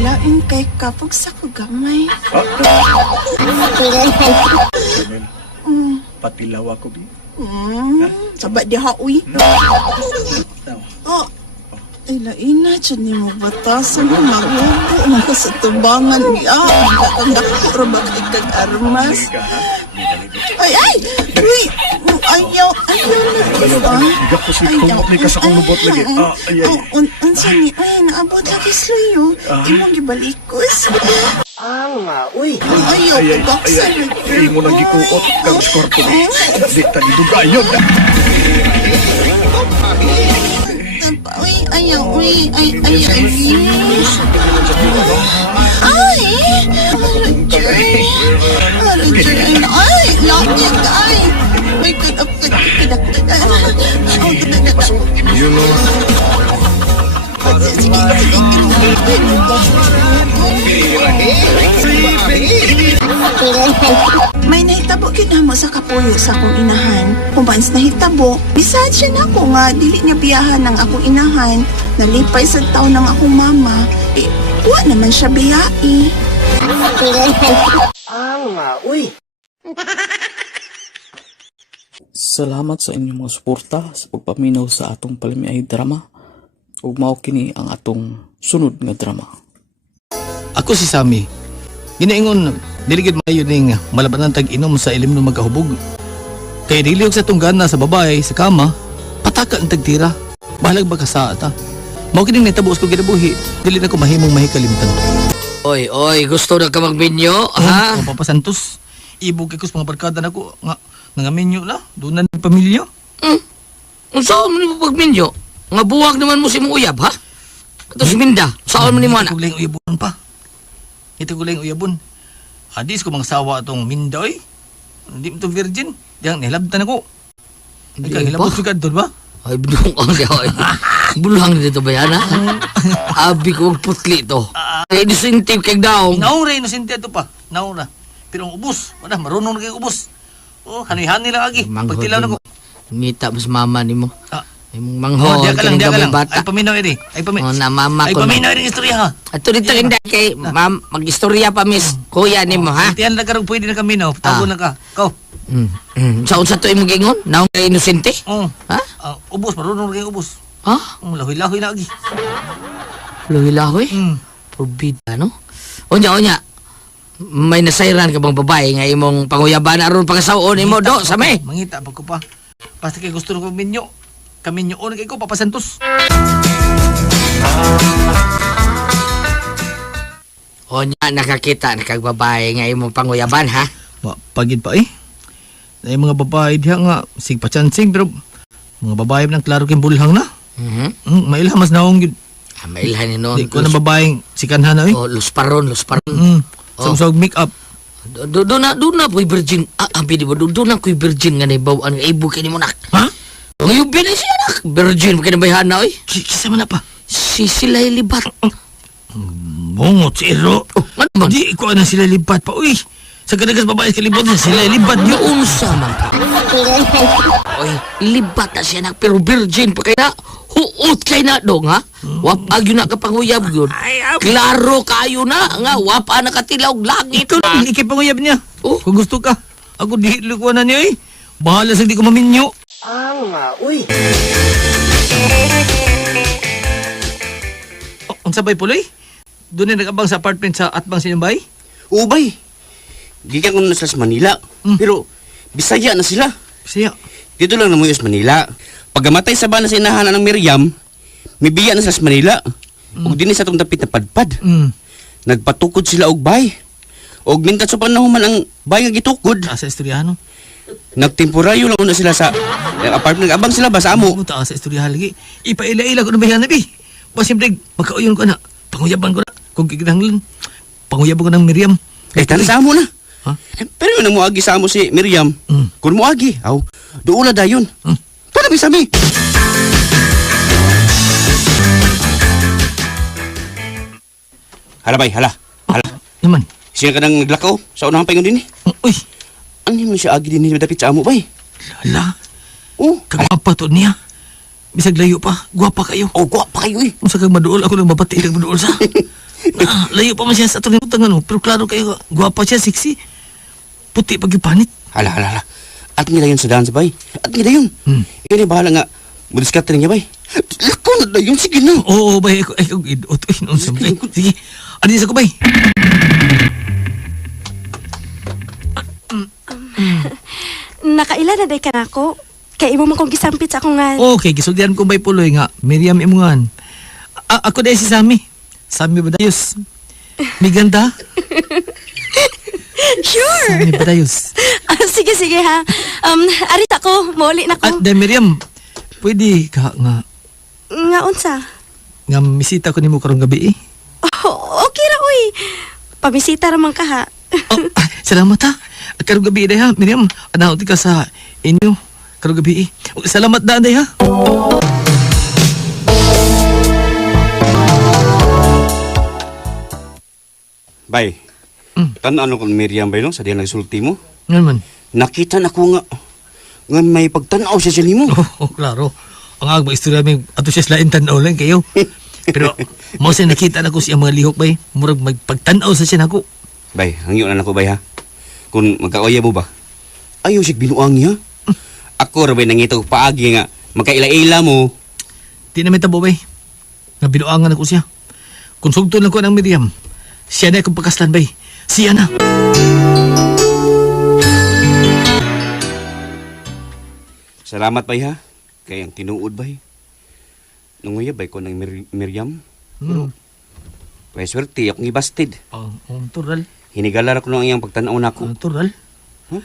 Alain kay kapag sa kagamay. Ha? Charmel, patilaw ako, Bi. Sabat dia ha, uy. Now, Oh, ay lain na dyan ni mo batasan mo. Magubo mo ka sa tubangan niya. Ang dako ra ba kay kag armas? ka, ha? Ay, ay! Uy! Ayaw na diba? Gak ko si kumot ni ka sa kong lubot lagi. Ay. Unsa ni? Ay, naabot lagi sa'yo. Imong gibalikos. Uy. Ayaw, pagkaksan. Ay mo nang gikuot kang skorpo. Di tani dugayon. Uy, ayaw, uy. Ay, ayaw. Ay! Roger, ay! Lagi ka, ay! Ay, kadak. May nahitabo kinamo sa kapuyo sa akong inahan. Kung paans nahitabo, bisad siya na ako nga dili niya biyahan ng akong inahan. Nalipay sa taon ng akong mama. Wa naman siya biyai. Salamat sa inyong mga suporta sa pagpaminaw sa atong palimiay drama. Ug mao kini ang atong sunod nga drama. Ako si Sammy. Ginaingon, diligid mayo ning malabanan tag-inom sa ilim ng magkahubog. Kaya diliog sa tunggana sa babae, sa kama, pataka ang tagtira. Bahalag ba ka sa ata? Mao kining nitabo ko ginabuhi. Dili na ko mahimong mahikalimtan. Oy, gusto na ka magbinyo, ha? O Papa Santos, ibog kay kus mga barkada nako nga minyo na, doon na pamilya. Saan mo ni mo pagminyo? Nga buwag naman mo si mong uyab, ha? Ito si Minda, saan mo ni mo, anak? Ito ko lang uyabon pa. Ito ko lang uyabon. Hadis ko mga sawa atong Mindoy. Hindi mo to virgin. Diyang nilabtan ako. Hindi Ikaw, hilabot pa. ka doon ba? Ay, bulong ang ay. Bulang dito ba yan, ha? Abi ko ang putli to. Ay, disintive kay daong. Naura, inosente ito pa. Naura. Pero ang ubos, wala, marunong na kayo ubos. Oh, hani-hani lang agi. Pagtilaw na ko. Ngita mas mama ni mo. Ah. Ay, mong manghol, Diya ka lang, kaning diya ka gamay lang. bata. Ay, paminaw eri. Ay, Oh, na mama Ay, ko. paminaw eri istorya ha. Ato dito hindi kay ma'am, mag-istorya pa miss. Kuya ni mo, ha? Tiyan na karong pwede na kami no. Tago na ka. Kau. Sa unsa to imong gingon? Naong kay inosente? Oh. Ha? Ubos, marunong na kayo ubos. Ha? Lahoy-lahoy na agi. Lawi-lawi? Forbida, no? Onya. May nasayran ka bang babae nga imong panguyaban aron pagasaon imo do sa may? Mangita pa ko pa. Basta kay gusto ko minyo. Kaminyo on kay ko Papa Santos. Onya nakakita na kag babae nga imong panguyaban, ha? Pagid pa eh. Na yung mga babae diha nga sig pachansing pero mga babae nang klaro kay bulhang na. Mailha mas naong gyud. Mailhan ni noon. Di ko na babaeng sikanhan na eh. Oh, lusparon. Samsog make up. Do na po'y virgin. Ambi di ba? Do na ko'y virgin nga naibawaan nga ibu kay ni mo nak. Ha? Ang yung binay siya nak. Virgin mo kinabayhan na, oy. Kisa man na pa. Si sila'y libat. Bungot si Iro. Ano man? Di ko na sila libat pa. Uy, sa kadagas babae sa libot na sila libat niyo. Unsa man ka? Oy, libat na siya nak. Pero virgin pa kaya huot kay na dong, ha? Wapag yun na kapanguyab yun. Klaro kayo na nga. Wapa na katilaw langit. Ikaw na, ikipanguyab niya. Oh. Kung gusto ka. Ako di likuan na niya eh. Bahala sa di ko maminyo. Ang sabay puloy? Doon na nag-abang sa apartment sa Atbang Sinumbay? Ubay. Gikan ko na sila sa Manila. Pero, Bisaya na sila. Siya. Dito lang namuyos Manila. Pagamatay sa bana sa inahanan ng Miriam, mibiya na sila sa Manila. Ug dinhi sa itong dapit na padpad. Nagpatukod sila og bay. Og mintat sa panahon man ang bay nga gitukod. Sa istoryano. Nagtemporaryo lang una sila sa apartment. Nag-abang sila ba sa amo? Punta sa istoryahan lagi. Ipaila-ila ko na bayan na bi. Siyempre, magkauyon ko na. Panguyaban ko na. Kung kikinahanglan, panguyaban ko ng Miriam. Tara sa amo na. Ha? Pero yun ang muagi sa amo si Miriam. Kung muagi, doon dayon. Tara bisami. Hala bay, hala. Naman. Siya ka nang naglakaw sa unahang paingon din Uy, Ano mo siya agi din dapit sa amo bay? lala. Oh, Kagwapa to niya. Bisag layo pa. Gwapa kayo. gwapa kayo eh. Kung sa kang maduol, ako nang mabati kang maduol sa. Layo pa man siya sa itong tangan. Pero klaro kayo, gwapa siya, sexy. Puti pag ipanit. Hala. At nila yun sa daan sa bay. At nila yun. Ikaw bahala nga. Mudiskat rin niya bay. Lako na yun, sige na. Oo, bay. Ikaw, utoy. Sige. Adis ako, bay. Nakaila na day ka na ako. Kaya imo man kong gisampit sa akong nga. Okay, gisultihan ko bay puloy nga. Miriam imungan. Ako dahil si Sammy. Sammy Badayos. May ganda. Sure. Sammy Badayos. Sige ha. Arit ako. Mauli na At ko. dahil Miriam, pwede ka nga. Nga unsa? Nga misita ko ni mo karong gabi eh. Okay ra uy. Pamisita ramang ka ha. Salamat ha. Karong gabi dahil ha. Miriam, anahot ka sa inyo. Karong gabi eh. Salamat dahil ha. Bay, tanaan ko Miriam bay no sa diyan nagsulti mo. Nga naman. Nakita na ko nga may pagtanaw siya sa nimo. Klaro. Ang agba istorya may ato siya slain tanaw lang kayo. Pero, mo siya nakita na ko siya mga lihok bay. Murag magpagtanaw sa siya nako. Bay, hangyo na nako bay ha. Kung magkaoya mo ba? Ayaw siya binuangi ha. Ako ra bay nangita og paagi nga magkaila-ila mo. Di na may tabo bay. Nga binuangan ako siya. Kung sugto lang ko ng Miriam, siya na akong pagkaslan bay. Siya na. Salamat bay ha. Kay ang tinuod bay. Nunguyabay ko ng Miriam. Hmm. Kaya swerte, akong ibastid. Tural. Hinigalar ako ng iyang pagtanaw na ako. Tural. Huh?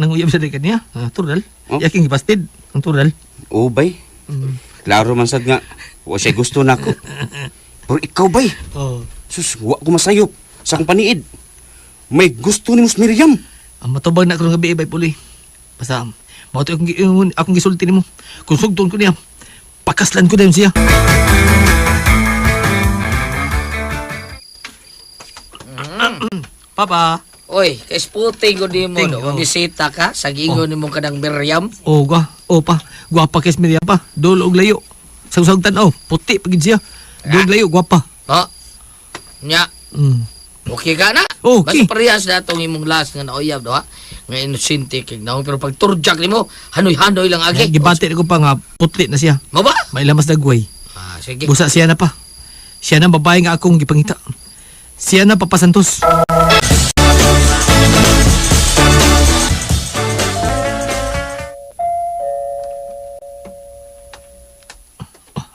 Nanguyab sa kanya. Tural. Oh. Yaking ibastid. Ang tural. Oo, bay. Klaro man sad nga. Wa siya gusto na ako. Pero ikaw, bay. Oh. Sus, wa ko masayop. Sa akong paniid. May gusto ni Mus Miriam. Ang matubag na ako ng gabi, bay puli. Basta, mauto akong gisulti ni mo. Kung sugton ko niya, pakaslan ko din siya. Papa. Oy, kay sputing ko di mo, Ting, no? oh. Bisita ka, sa gingon ni mong kanang Miriam. Pa. Guwapa kes Miriam pa. Dolo og layo. Sagsag tan-aw, puti pagid siya. Dolo og layo, guwapa. Ha? Nya, okay ka na? Okay. Basta parehas na itong imong last nga nauyab, do ha? Nga inosente kay naon, pero pag turjak ni mo, hanoy-hanoy lang agi. Gibati ko pa nga putli na siya. Mo ba? May lamas dagway. Sige. Busa siya na pa. Siya na babae nga akong gipangita. Siya na papasantos.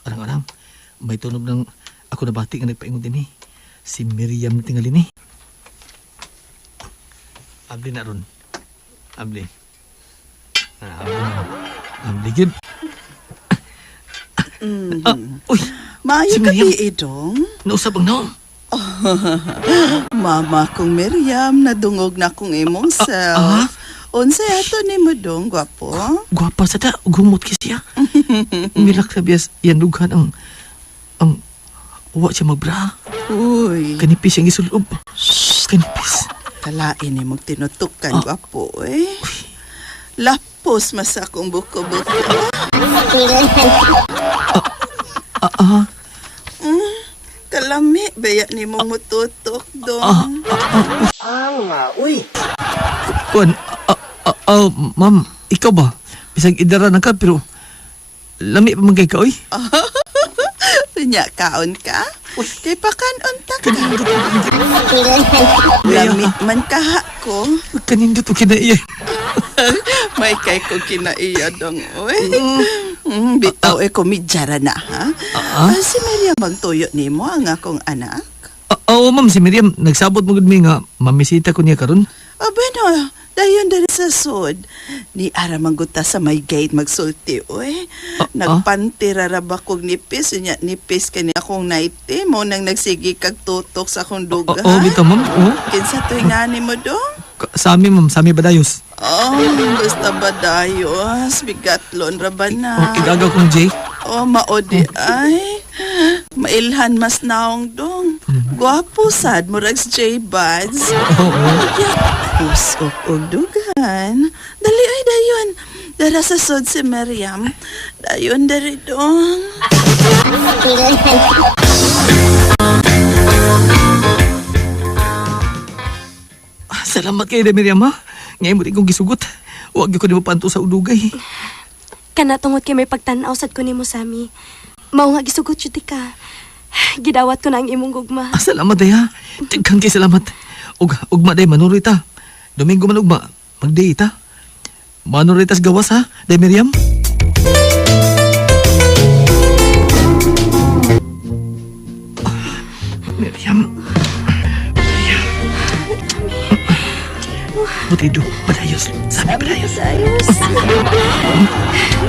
Arang-arang, may tunog ng ako na bati nga nagpaingon din eh. Si Miriam na tingali ni. Abdi na ron. Abdi. Abdi yun. Uy, Maayo Si ka Miriam. idong. nausap ang naon. Mama kong Miriam, nadungog na kong imong self. Unsay ato ni mo dong, gwapo? Gwapa sa ta, gumot ki siya. Milak sa biyas, yan dughan ang uwa siya magbra. Uy, Kanipis yung isulob. Kanipis. kalain ni mong tinutukan, gwapo eh. Lapos mas akong buko-buko. Kalami, baya ni mong mututok dong. Kuan, ma'am, ikaw ba? Bisag idara na ka, pero lami pa man kay ka, oy. Pinya kaon ka? Kay pakanon ta ka. Lami man kaha ko. Kanindot o kinaiya. May kay ko kinaiya dong, oy. Bitaw e komedyara na, ha? Si Maria magtuyo ni mo ang akong anak. Oo, ma'am, si Miriam, nagsabot mo gud mi nga, mamisita ko niya karon. Bueno, dayon dari sa sud. Ni ara mangguta sa may gate magsulti, oy. Nagpantira ra ba kog nipis, nya nipis kani akong naite mo nang nagsigi kag tutok sa akong duga. Oo, bitaw, ma'am. Oo. Kinsa to'y ngani mo dong? Sami, ma'am, sami badayos. Oh, basta ba dayos? Bigatlon ra ba na? Igagaw kong Jay. Oh, maodi ay. Mailhan mas naong dong. Gwapo sad, murags J-Buds. Pusok og dugan. Dali ay dayon. Dara sa sod si Miriam. Dayon dari dong. Salamat kayo, Miriam, ha? Ngayon mo rin kong gisugot. Huwag ko di mo panto sa udugay. Kana tungod kay may pagtanaw sad ko nimo Sami. Mao nga gisugot jud ka. Gidawat ko na ang imong gugma. Salamat day, ha? Tigkang kay salamat. Ugma day, manurita. Domingo man ugma, mag-date, ha? Manuritas gawas, ha? Day, Miriam? Miriam. Butido, padayos. Sabi padayos. Ayos.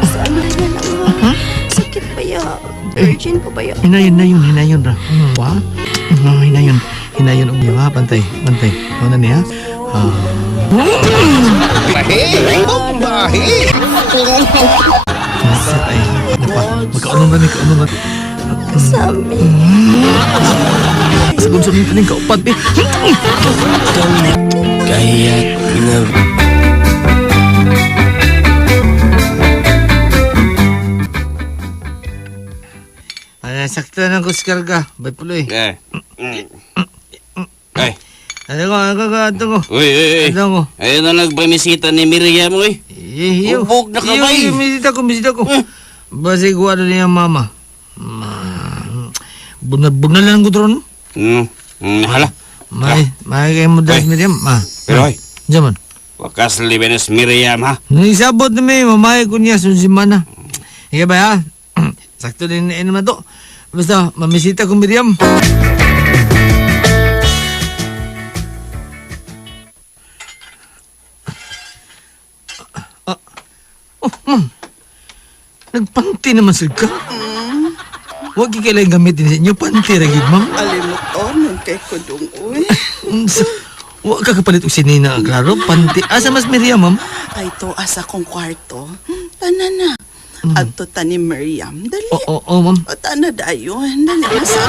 Saan na yan ang sakit pa ya? Virgin pa ba ya? Hinayon ra. Wa? Hinayon og diwa, bantay. Ano niya? Ay, ano pa? Magkaunon na. Sami. Sa gunsod ng taling kaupat, be. Sakto ng kuskarga. Bay puloy. Ay. Ano ko? Uy. Ano ko? Ayun na nagpamisita ni Miriam, uy. Ubog na kamay. Misita ko. Basi ko ano niya mama. Bunal lang ko tron. Hala. May kayo mo das Ay. Miriam. Pero ay, Jaman. wakas libenes Miriam, ha? Naisabot na may mamay ko niya sunsimana. Ika ba ha? sakto din na to. Basta, mamisita ko Miriam. Nagpanti naman sila ka. Huwag kailangan gamitin sa inyo. Panti ragid, ma'am. Alimot nun kay Kudong, uy. Huwag ka kapalit og sinina, klaro. Panti. Asa mas Miriam, ma'am? Ay, to asa kong kwarto. Tanan na. Adto ta ni Miriam. Dali. Oo, ma'am. O, tana dayon. Dali na sa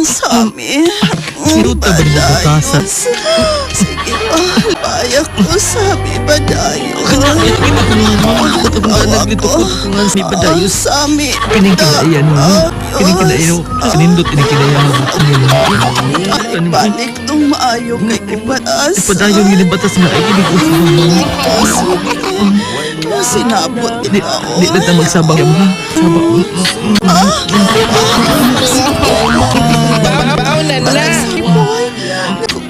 Sami. Sinuta ba mo kakasa? Sige pa. Payak ko, Sami. Badayo. May padayos. Sami. Kining kinaiyan mo. Kining kinaiyan mo. Sinindot kining kinaiyan mo. Balik tong maayo kay kubatas. Padayon yun yung batas nga. Ay, kining ko sa mga. Sinabot Di na tayo magsabang yan, ha? Sabang. Baulan na.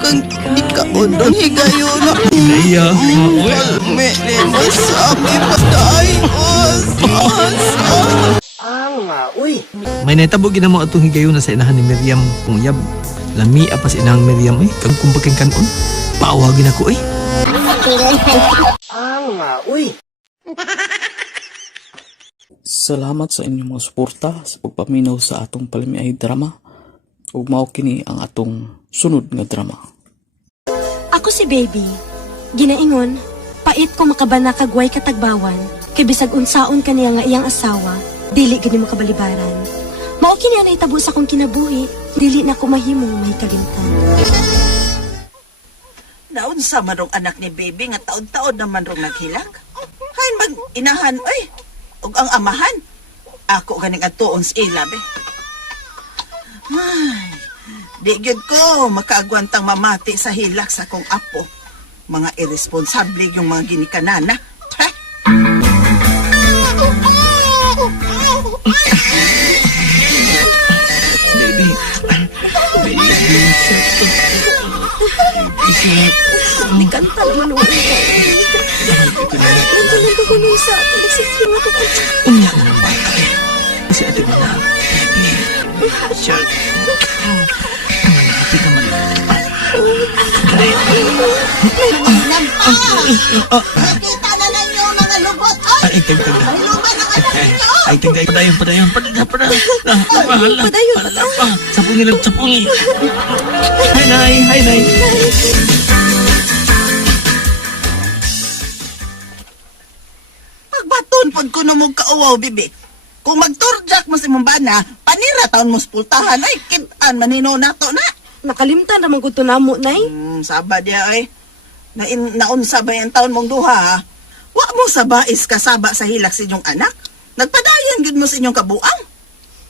Kung ikaundong higayo na. Iya. Mene mo Sami. Padayos. May naitabo ginamo atong higayon na sa inahan ni Miriam Pungyab. Lami apas inahang Miriam eh. Kag kumpaking kanon. Paawagin ako eh. Salamat sa inyong mga suporta sa pagpaminaw sa atong palimiay drama. Ug mao kini ang atong sunod nga drama. Ako si Baby. Ginaingon, pait ko makabana kagway katagbawan, kay bisag unsaon kaniya nga iyang asawa, dili gani makabalibaran. Mao kini ang naitabo sa akong kinabuhi, dili na ko mahimong may kalimtan. Naon sa manong anak ni Baby nga taon-taon naman rong naghilag. Hain mag inahan, ay, ug ang amahan. Ako ganing atuon sa ila, be. Ay, di gyud ko makaagwantang mamati sa hilak sa kong apo. Mga irresponsable yung mga ginikanana. Ha? Baby. Di kanta naman wala ka. Nandiyan ko kuno sa atin. Nagsisyo nga ito. Umiyak na ng bata eh. Kasi ate mo na. Baby. Siya. Happy ka man. Nakita na lang yung mga lubot. Ay, Ay, tagtag. may luman ang anak ninyo. Ay, tagtag. Padayon. Padayon. Sapungi. Hi, Nay. Pagbaton pag ko na mong kauwaw, bibi. Kung magturjak mo si Mumbana, panira taon mo spultahan. Ay, kitaan manino na to na. Nakalimtan naman ko ito namo, Nay. Saba dia ay. Naunsa ba yung taon mong duha, ha? Wa mo sabais kasaba sa hilak sa inyong anak. Nagpadayan gid mo sa inyong kabuang.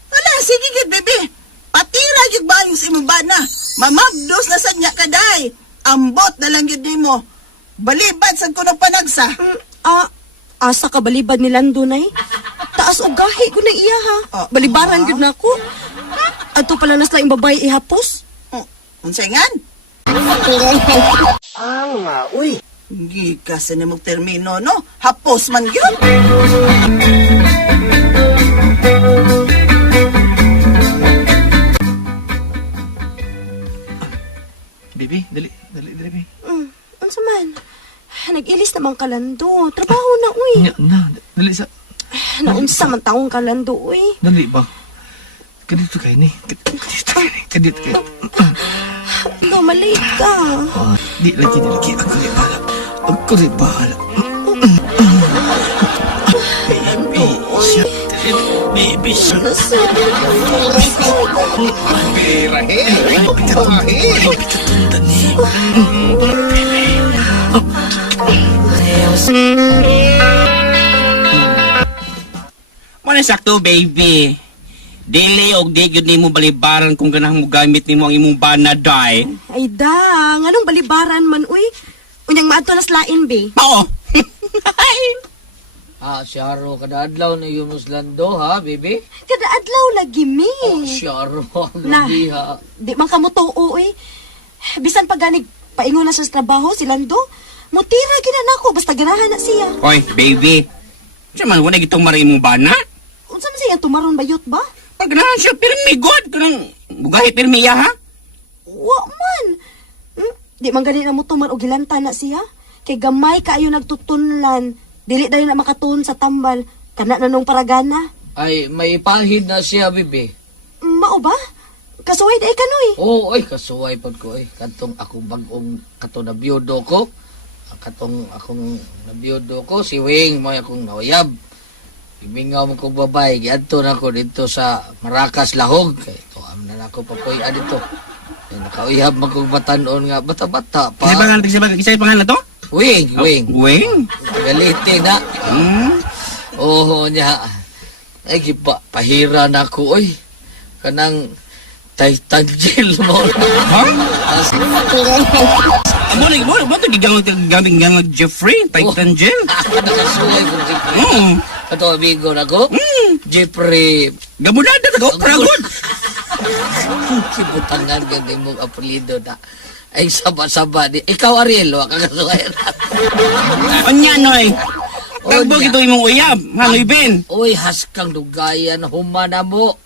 Wala, sige gid, bebe. Patira gid ba yung si Mumbana? Mamagdos na sa niya kaday. Ambot na lang gid mo. Balibad sa kunong panagsa. Asa ka balibad ni Lando, Nay? Taas og gahi ko na iya, ha? Balibaran gyud na ako. Ato pala nas laing babae ihapos. Unsengan? Gikas na mong termino, no? Hapos man yun. Baby, dali, baby. Ano man? Nag-ilis naman ka, Lando. Trabaho na, uy. Dali sa... Naunsa man taong ka, Lando, uy. Dali ba? Kadito kayo ni. Kadito kayo. No, malate ka. Di lagi. Ako rin bahala. Baby, siya. Muna sakto, baby. Dili og di gyud nimo balibaran kung ganang mo gamit nimo ang imong banaday. Ay da, anong balibaran man, uy? Unyang maadto nas lain, be. Oo. Syaro, kada adlaw na yung Muslando, ha, baby? Kada adlaw lagi, mi. Syaro, Na, lagi, ha. di man ka mo tuo, uy. Bisan pag ganig paingon na sa trabaho, si Lando, Mutira gina nako basta ganahan na siya. Oy, baby. Siya man, wala gitong maray mong bana. Unsa man siya tumaron bayot ba? Pag ganahan siya, pirmi god. Kanang bugahi pirmi iya, ha? Wa man. Di man gani na mo tumar og gilanta na siya. Kay gamay kaayo nagtutunlan. Dili dayon na makatuon sa tambal. Kana na nung paragana. Ay, may pahid na siya, bibi. Mao ba? Kasuway day kanoy. Oo, ay, kasuway pod ko, ay. Katong akong bagong, katong nabiyudo ko. Katong akong nabiyudo ko, si Wing, may akong nawayab. Imingaw mo kong babay, giadto na ko dito sa Maracas, Lahog. Kaya ito, na ako papuya dito. Ay, nakauyab mo kong batanon nga, bata-bata pa. Kisay pangalan to? Wing, Wing. Wing? Galiti na. Oo niya. Ay, pahira na ako, oy. Kanang Titan-gel mo. Ha? Amo ito gigamit Jeffrey, Titan gel. Nakasuway ko, Jeffrey. Ito, amigo na ko. Jeffrey. Gamunada na ko, pragod. Sibutangan ka din mong apelido na. Ay, saba-saba. Ikaw, Ariel, waka kasuway na. Anya, noy. Tagbog ito imong uyab. Hanoy, Ben. Uy, haskang dugayan, humana mo.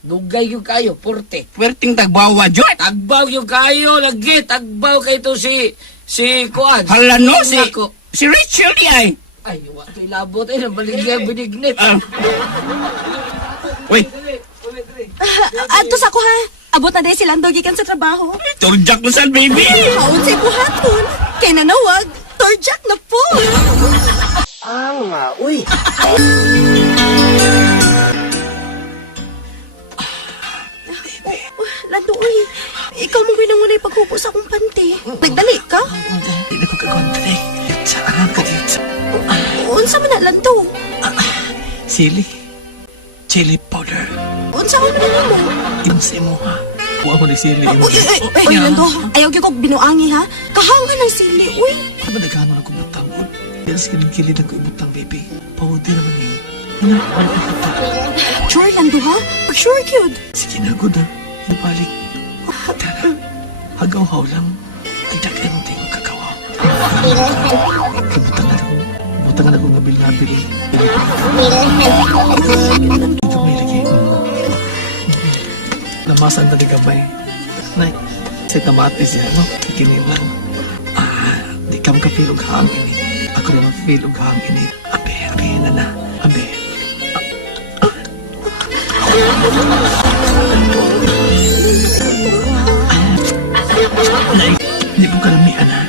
Dugay yung kayo, porte. Pwerteng tagbawa, Jot. Tagbaw yung kayo, lagi. Tagbaw kayo to si Kuan. Hala, no, Ako. si Rachel di ay. Ay, wakay labot. Ay, nabaligyan, binignit. Wait, Adto sa ko ha. Abot na day silang gikan sa trabaho. turjak mo saan, baby. Maun say buhaton. Kay nanawag, torjak na po. Lando, uy. Ikaw mong ginangunay paghupo sa akong panty. Nagdali ka? Hindi ko kakontre. Saan ka dito? Unsa man na, Lando? Sili. Chili powder. Unsa man na mo? Imsi mo ha. Huwag mo ni sili. Uy, Lando. Ayaw gyud kog binuangi ha. Kahanga ng sili, uy. Ano ba nagkano na kumutang ko? Pero sa kilid na ko ibutang, baby. Pawadi naman eh. Hinapaan ko ito. Sure, Lando ha? Pag sure, cute. Sige na, good ha. Nabalik. Tara. Hagaw-haw lang. Ay, dagan mo tayo kagawa. Butangan ako ngabil-ngabil. Ito may lagi. Lamasan na ni Gabay. Nay, sa tamatis yan, no? Ikinin lang. Di ka makapilog hangin eh. Ako rin ang pilog hangin eh. Abe, na na. Abe. Nay, hindi mo kalamian ha.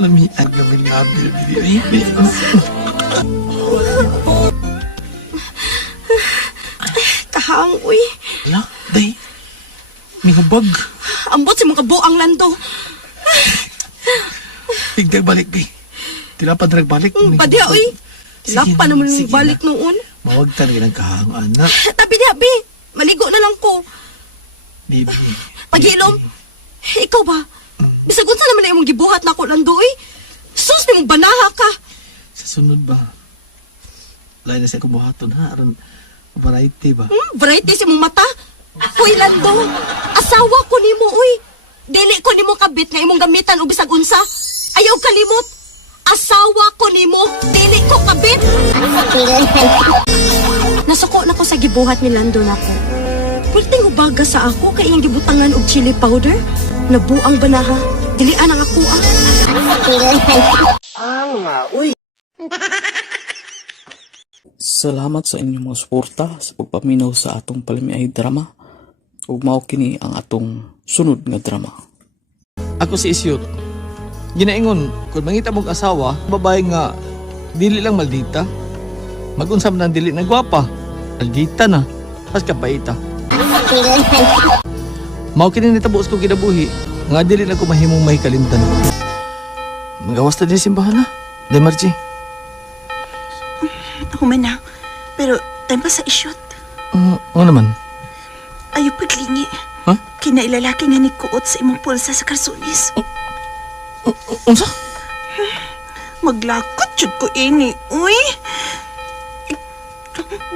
Lamian gabil-ngabil. Baby. Kahang, uy. Ala, day. May hubag. Ambot si mga buang, Lando. Tigdag balik, bay. Tila pa drag balik. Padya, uy. Lapa naman sige yung balik noon. Mawag talaga ng kahangan na. Tapi di, Abi. Maligo na lang ko. Baby. Pag-ilom. Ikaw ba? Bisag unsa naman na imong gibuhat na ako, Lando, uy. Sus, ni mong banaha ka. Sa sunod ba? Lain na siya kumuhaton ha. Aron, variety ba? Variety si mong mata. Uy, Lando. Asawa ko nimo, uy. Dili ko nimo kabit nga imong gamitan o bisag unsa. Ayaw kalimot. Asawa ko nimo. Dili ko kabit. Nasuko na ko sa gibuhat ni Lando nako. Pwedeng ubaga sa ako kay iyang gibutangan og chili powder. Nabuang banaha. Dilian ang ako ah. Salamat sa inyong mga suporta sa pagpaminaw sa atong palimiay drama. Ug mao kini ang atong sunod nga drama. Ako si Isyot. Ginaingon, kung mangita mong asawa, babae nga, dili lang maldita. Mag-unsam ng dili na gwapa. Maldita na. Pas kapaita. Mao kini nitabuos ko kinabuhi, nga dili na ko mahimong may kalimtan. Magawas na din simbahan na. Day Margie. Ako man na. Pero, tayo pa sa isyot. Oo naman. Ayaw paglingi. Ha? Kinailalaki nga ni kuot sa imong pulsa sa karsunis. Unsa? Maglakot jud ko ini. Uy!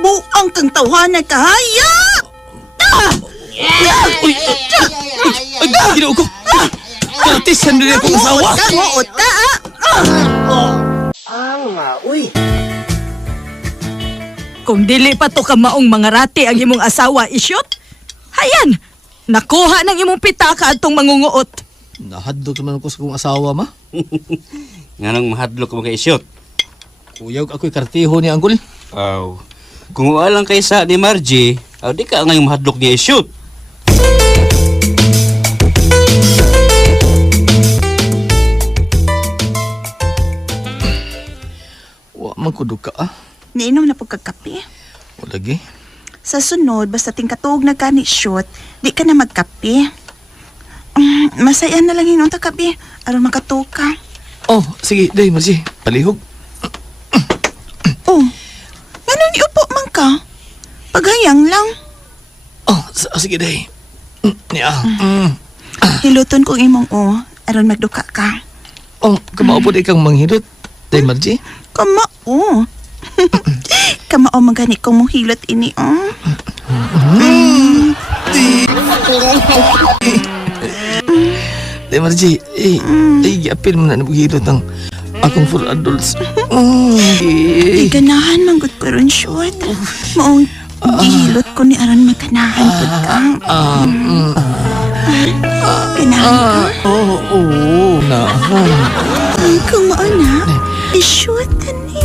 Buang kang tawanan ka, hayop! Uy! Ay, ginawa ko! Kartisan din akong asawa! Nguot ka, Kung dili pa to ka maong mga rati ang imong asawa isyot, hayan, nakuha ng imong pitaka atong mangunguot. Nahadlok naman ako sa kong asawa, ma. Nga nang mahadlok ka mga isyot. Kuyog ako'y kartiho ni Anggol. Aw, kung walang kaysa ni Margie, di ka ngayong mahadlok niya isyot. Wa man ko duka, ah. Niinom na pagkakape. O lagi. Sa sunod, basta tingkatuog na ka ni shoot, di ka na magkape. Masaya na lang hinong takape, aron makatuog ka. Oh, sige, day, Margie. Palihog. Oh, ganun iupo man ka. Paghayang lang. Oh, sige, day. Niya. Hiluton kong imong aron magduka ka. Oh, kamao po di kang manghilot. Day, Margie. Kamao. Kamao magani kong muhilot ini, Day, Margie. Apil mo na nabughilot ang akong for adults. Di ganahan manggod ko ron shoot. Maong gihilot ko ni aron maganahan pud ka. Ganahan ka. Oo, na. Kung mao na, i-shoot ka ni.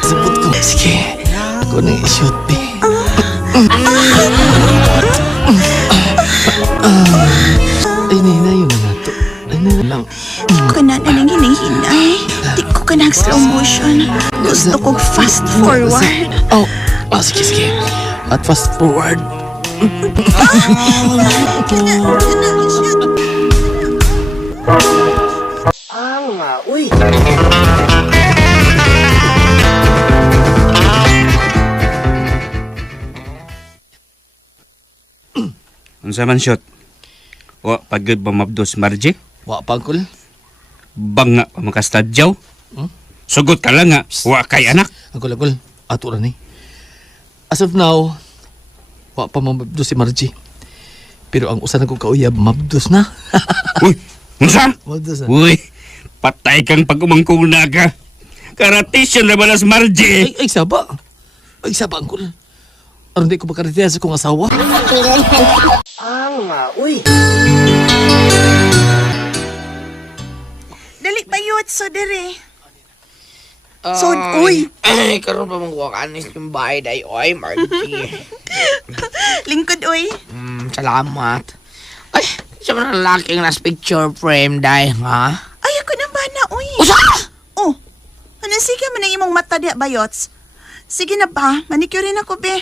Sabot ko. Sige. Ako na i-shoot, be. Ay, nahinayo na nato. Ay, na lang. Di ko na nang hinihinay. Di ko ka nag-slow motion. Gusto ko fast forward. Oh, sige. At fast forward. Unsa man shot? Wa pagod ba mabdos Margie? Wa pa, Uncle. Banga pa makastadyaw? Sugot ka lang nga, wa kay anak. Uncle. Ato ra ni. As of now, wa pa mabdos si Margie. Pero ang usa na kong kauyab, mabdos na. Uy, unsa? Mabdos na. Uy, patay kang pag-umangkuna ka. Karatisyon na balas Margie. Ay, saba. Ay, saba, Uncle. Aron di ko makaritiya sa kong asawa. Dali bayot so dire. So, uy, Ay, karon pa mong wakanis yung bahay day. Oy, Margie. lingkod uy. Salamat. Ay, siya man ang lalaking last picture frame day, ha? Ay, ako na ba na, uy. Usa! Oh, ano sige man ang imong mata diya, bayots? Sige na ba, manicure rin ako, be.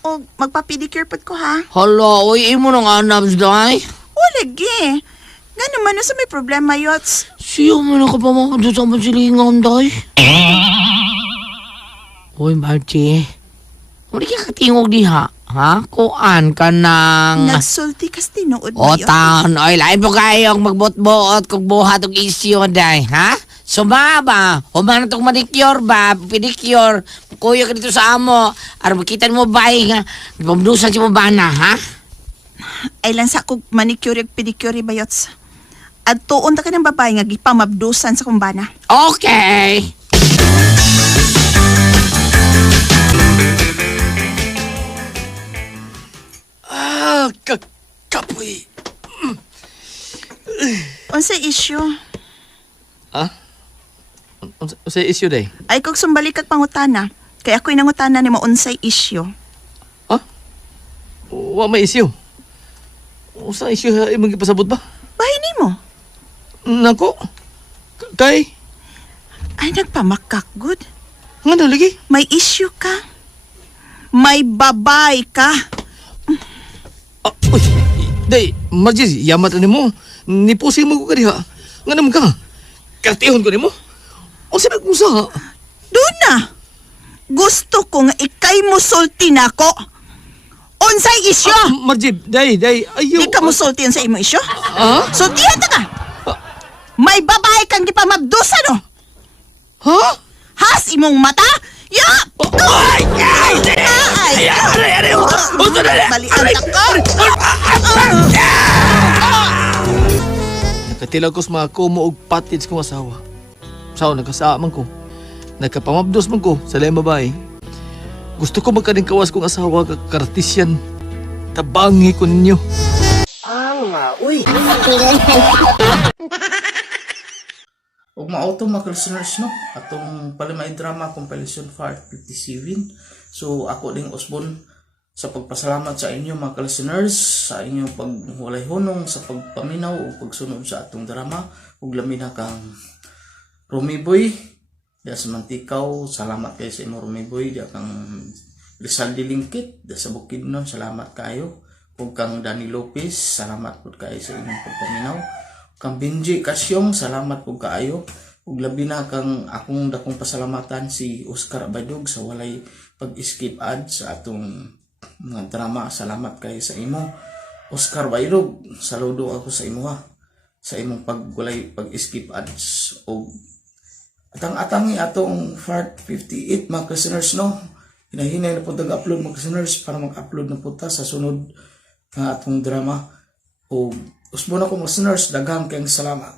O, magpa-pedicure pod ko, ha? Hala, uy, imo nang anabs day. O, lagi. Nga naman, sa may problema, yots. Siya mo na ka pa mga doon sa masilingan day. Uy, Margie. Muli ka katingog diha, ha? Kuan ka ng... Nagsulti kas tinuod, O, taon. Oy, lain po kayong magbot-bot kung buhat og isyo day, ha? Sumaba. Humana itong manicure ba? Pedicure. Kuya ka dito sa amo. Ara makitan mo ba nga? Pamdusan si mo ba na, ha? Ay lang sa kog manicure ug pedicure, bayots. At tuon ta ka ng babae nga gipamabdusan sa kumbana. Okay. Kapoy. Unsa issue? Sa issue day? Ay kog sumbalik kag pangutana. Kay ako'y nangutana nimo unsay issue. Wa may issue. Usa issue imong gipasabot ba? Bahay nimo. Nako. Kay, Ay nagpamakak good. nga lagi? May issue ka. May babay ka. Uy, day, Margie, yamat ni mo. Nipusin mo ko ka diha. Nga naman ka. Kartihon ko ni mo. O sabi kong sa... Doon na. Gusto ko nga ikay mo sulti na ko. Unsay issue? Margie, day, ayaw. Di ka mo sultihan sa imo issue? Ha? Sultihan ta ka. May babae kang gipamabdusan, no? Ha? Has imong mata? Ya! Ay! Ay! Balian ka! Nakatilaw ko sa mga kumo og patids kong asawa. Sao, nagkasaaman ko. Nagkapamabdos man ko sa laing babae. Gusto ko magkaning kawas kong asawa kakartisyan. Tabangi ko ninyo. Ug mao to mga listeners no, atong Palimay Drama Compilation Part 57. So ako ding Osbon sa pagpasalamat sa inyo mga listeners sa inyong pagwalay hunong sa pagpaminaw o pagsunod sa atong drama ug labi na kang Rumiboy da sa Mantikaw, salamat kayo sa imo Rumiboy, da kang Rizal Dilingkit da sa Bukidnon, salamat kayo. Ug kang Danny Lopez, salamat pud kayo sa inyong pagpaminaw. Kang Benji Kasyong, salamat po kaayo. Ug labi na kang akong dakong pasalamatan si Oscar Abadog sa walay pag-skip ads sa atong mga drama. Salamat kayo sa imo. Oscar Abadog, saludo ako sa imo ha. Sa imong walay pag-skip ads. Ug atang-atangi atong part 58 mga listeners no. Hinahinay na po tag-upload mga listeners para mag-upload na po ta sa sunod nga atong drama. Ug usbo na ko mga listeners, daghang kayong salamat.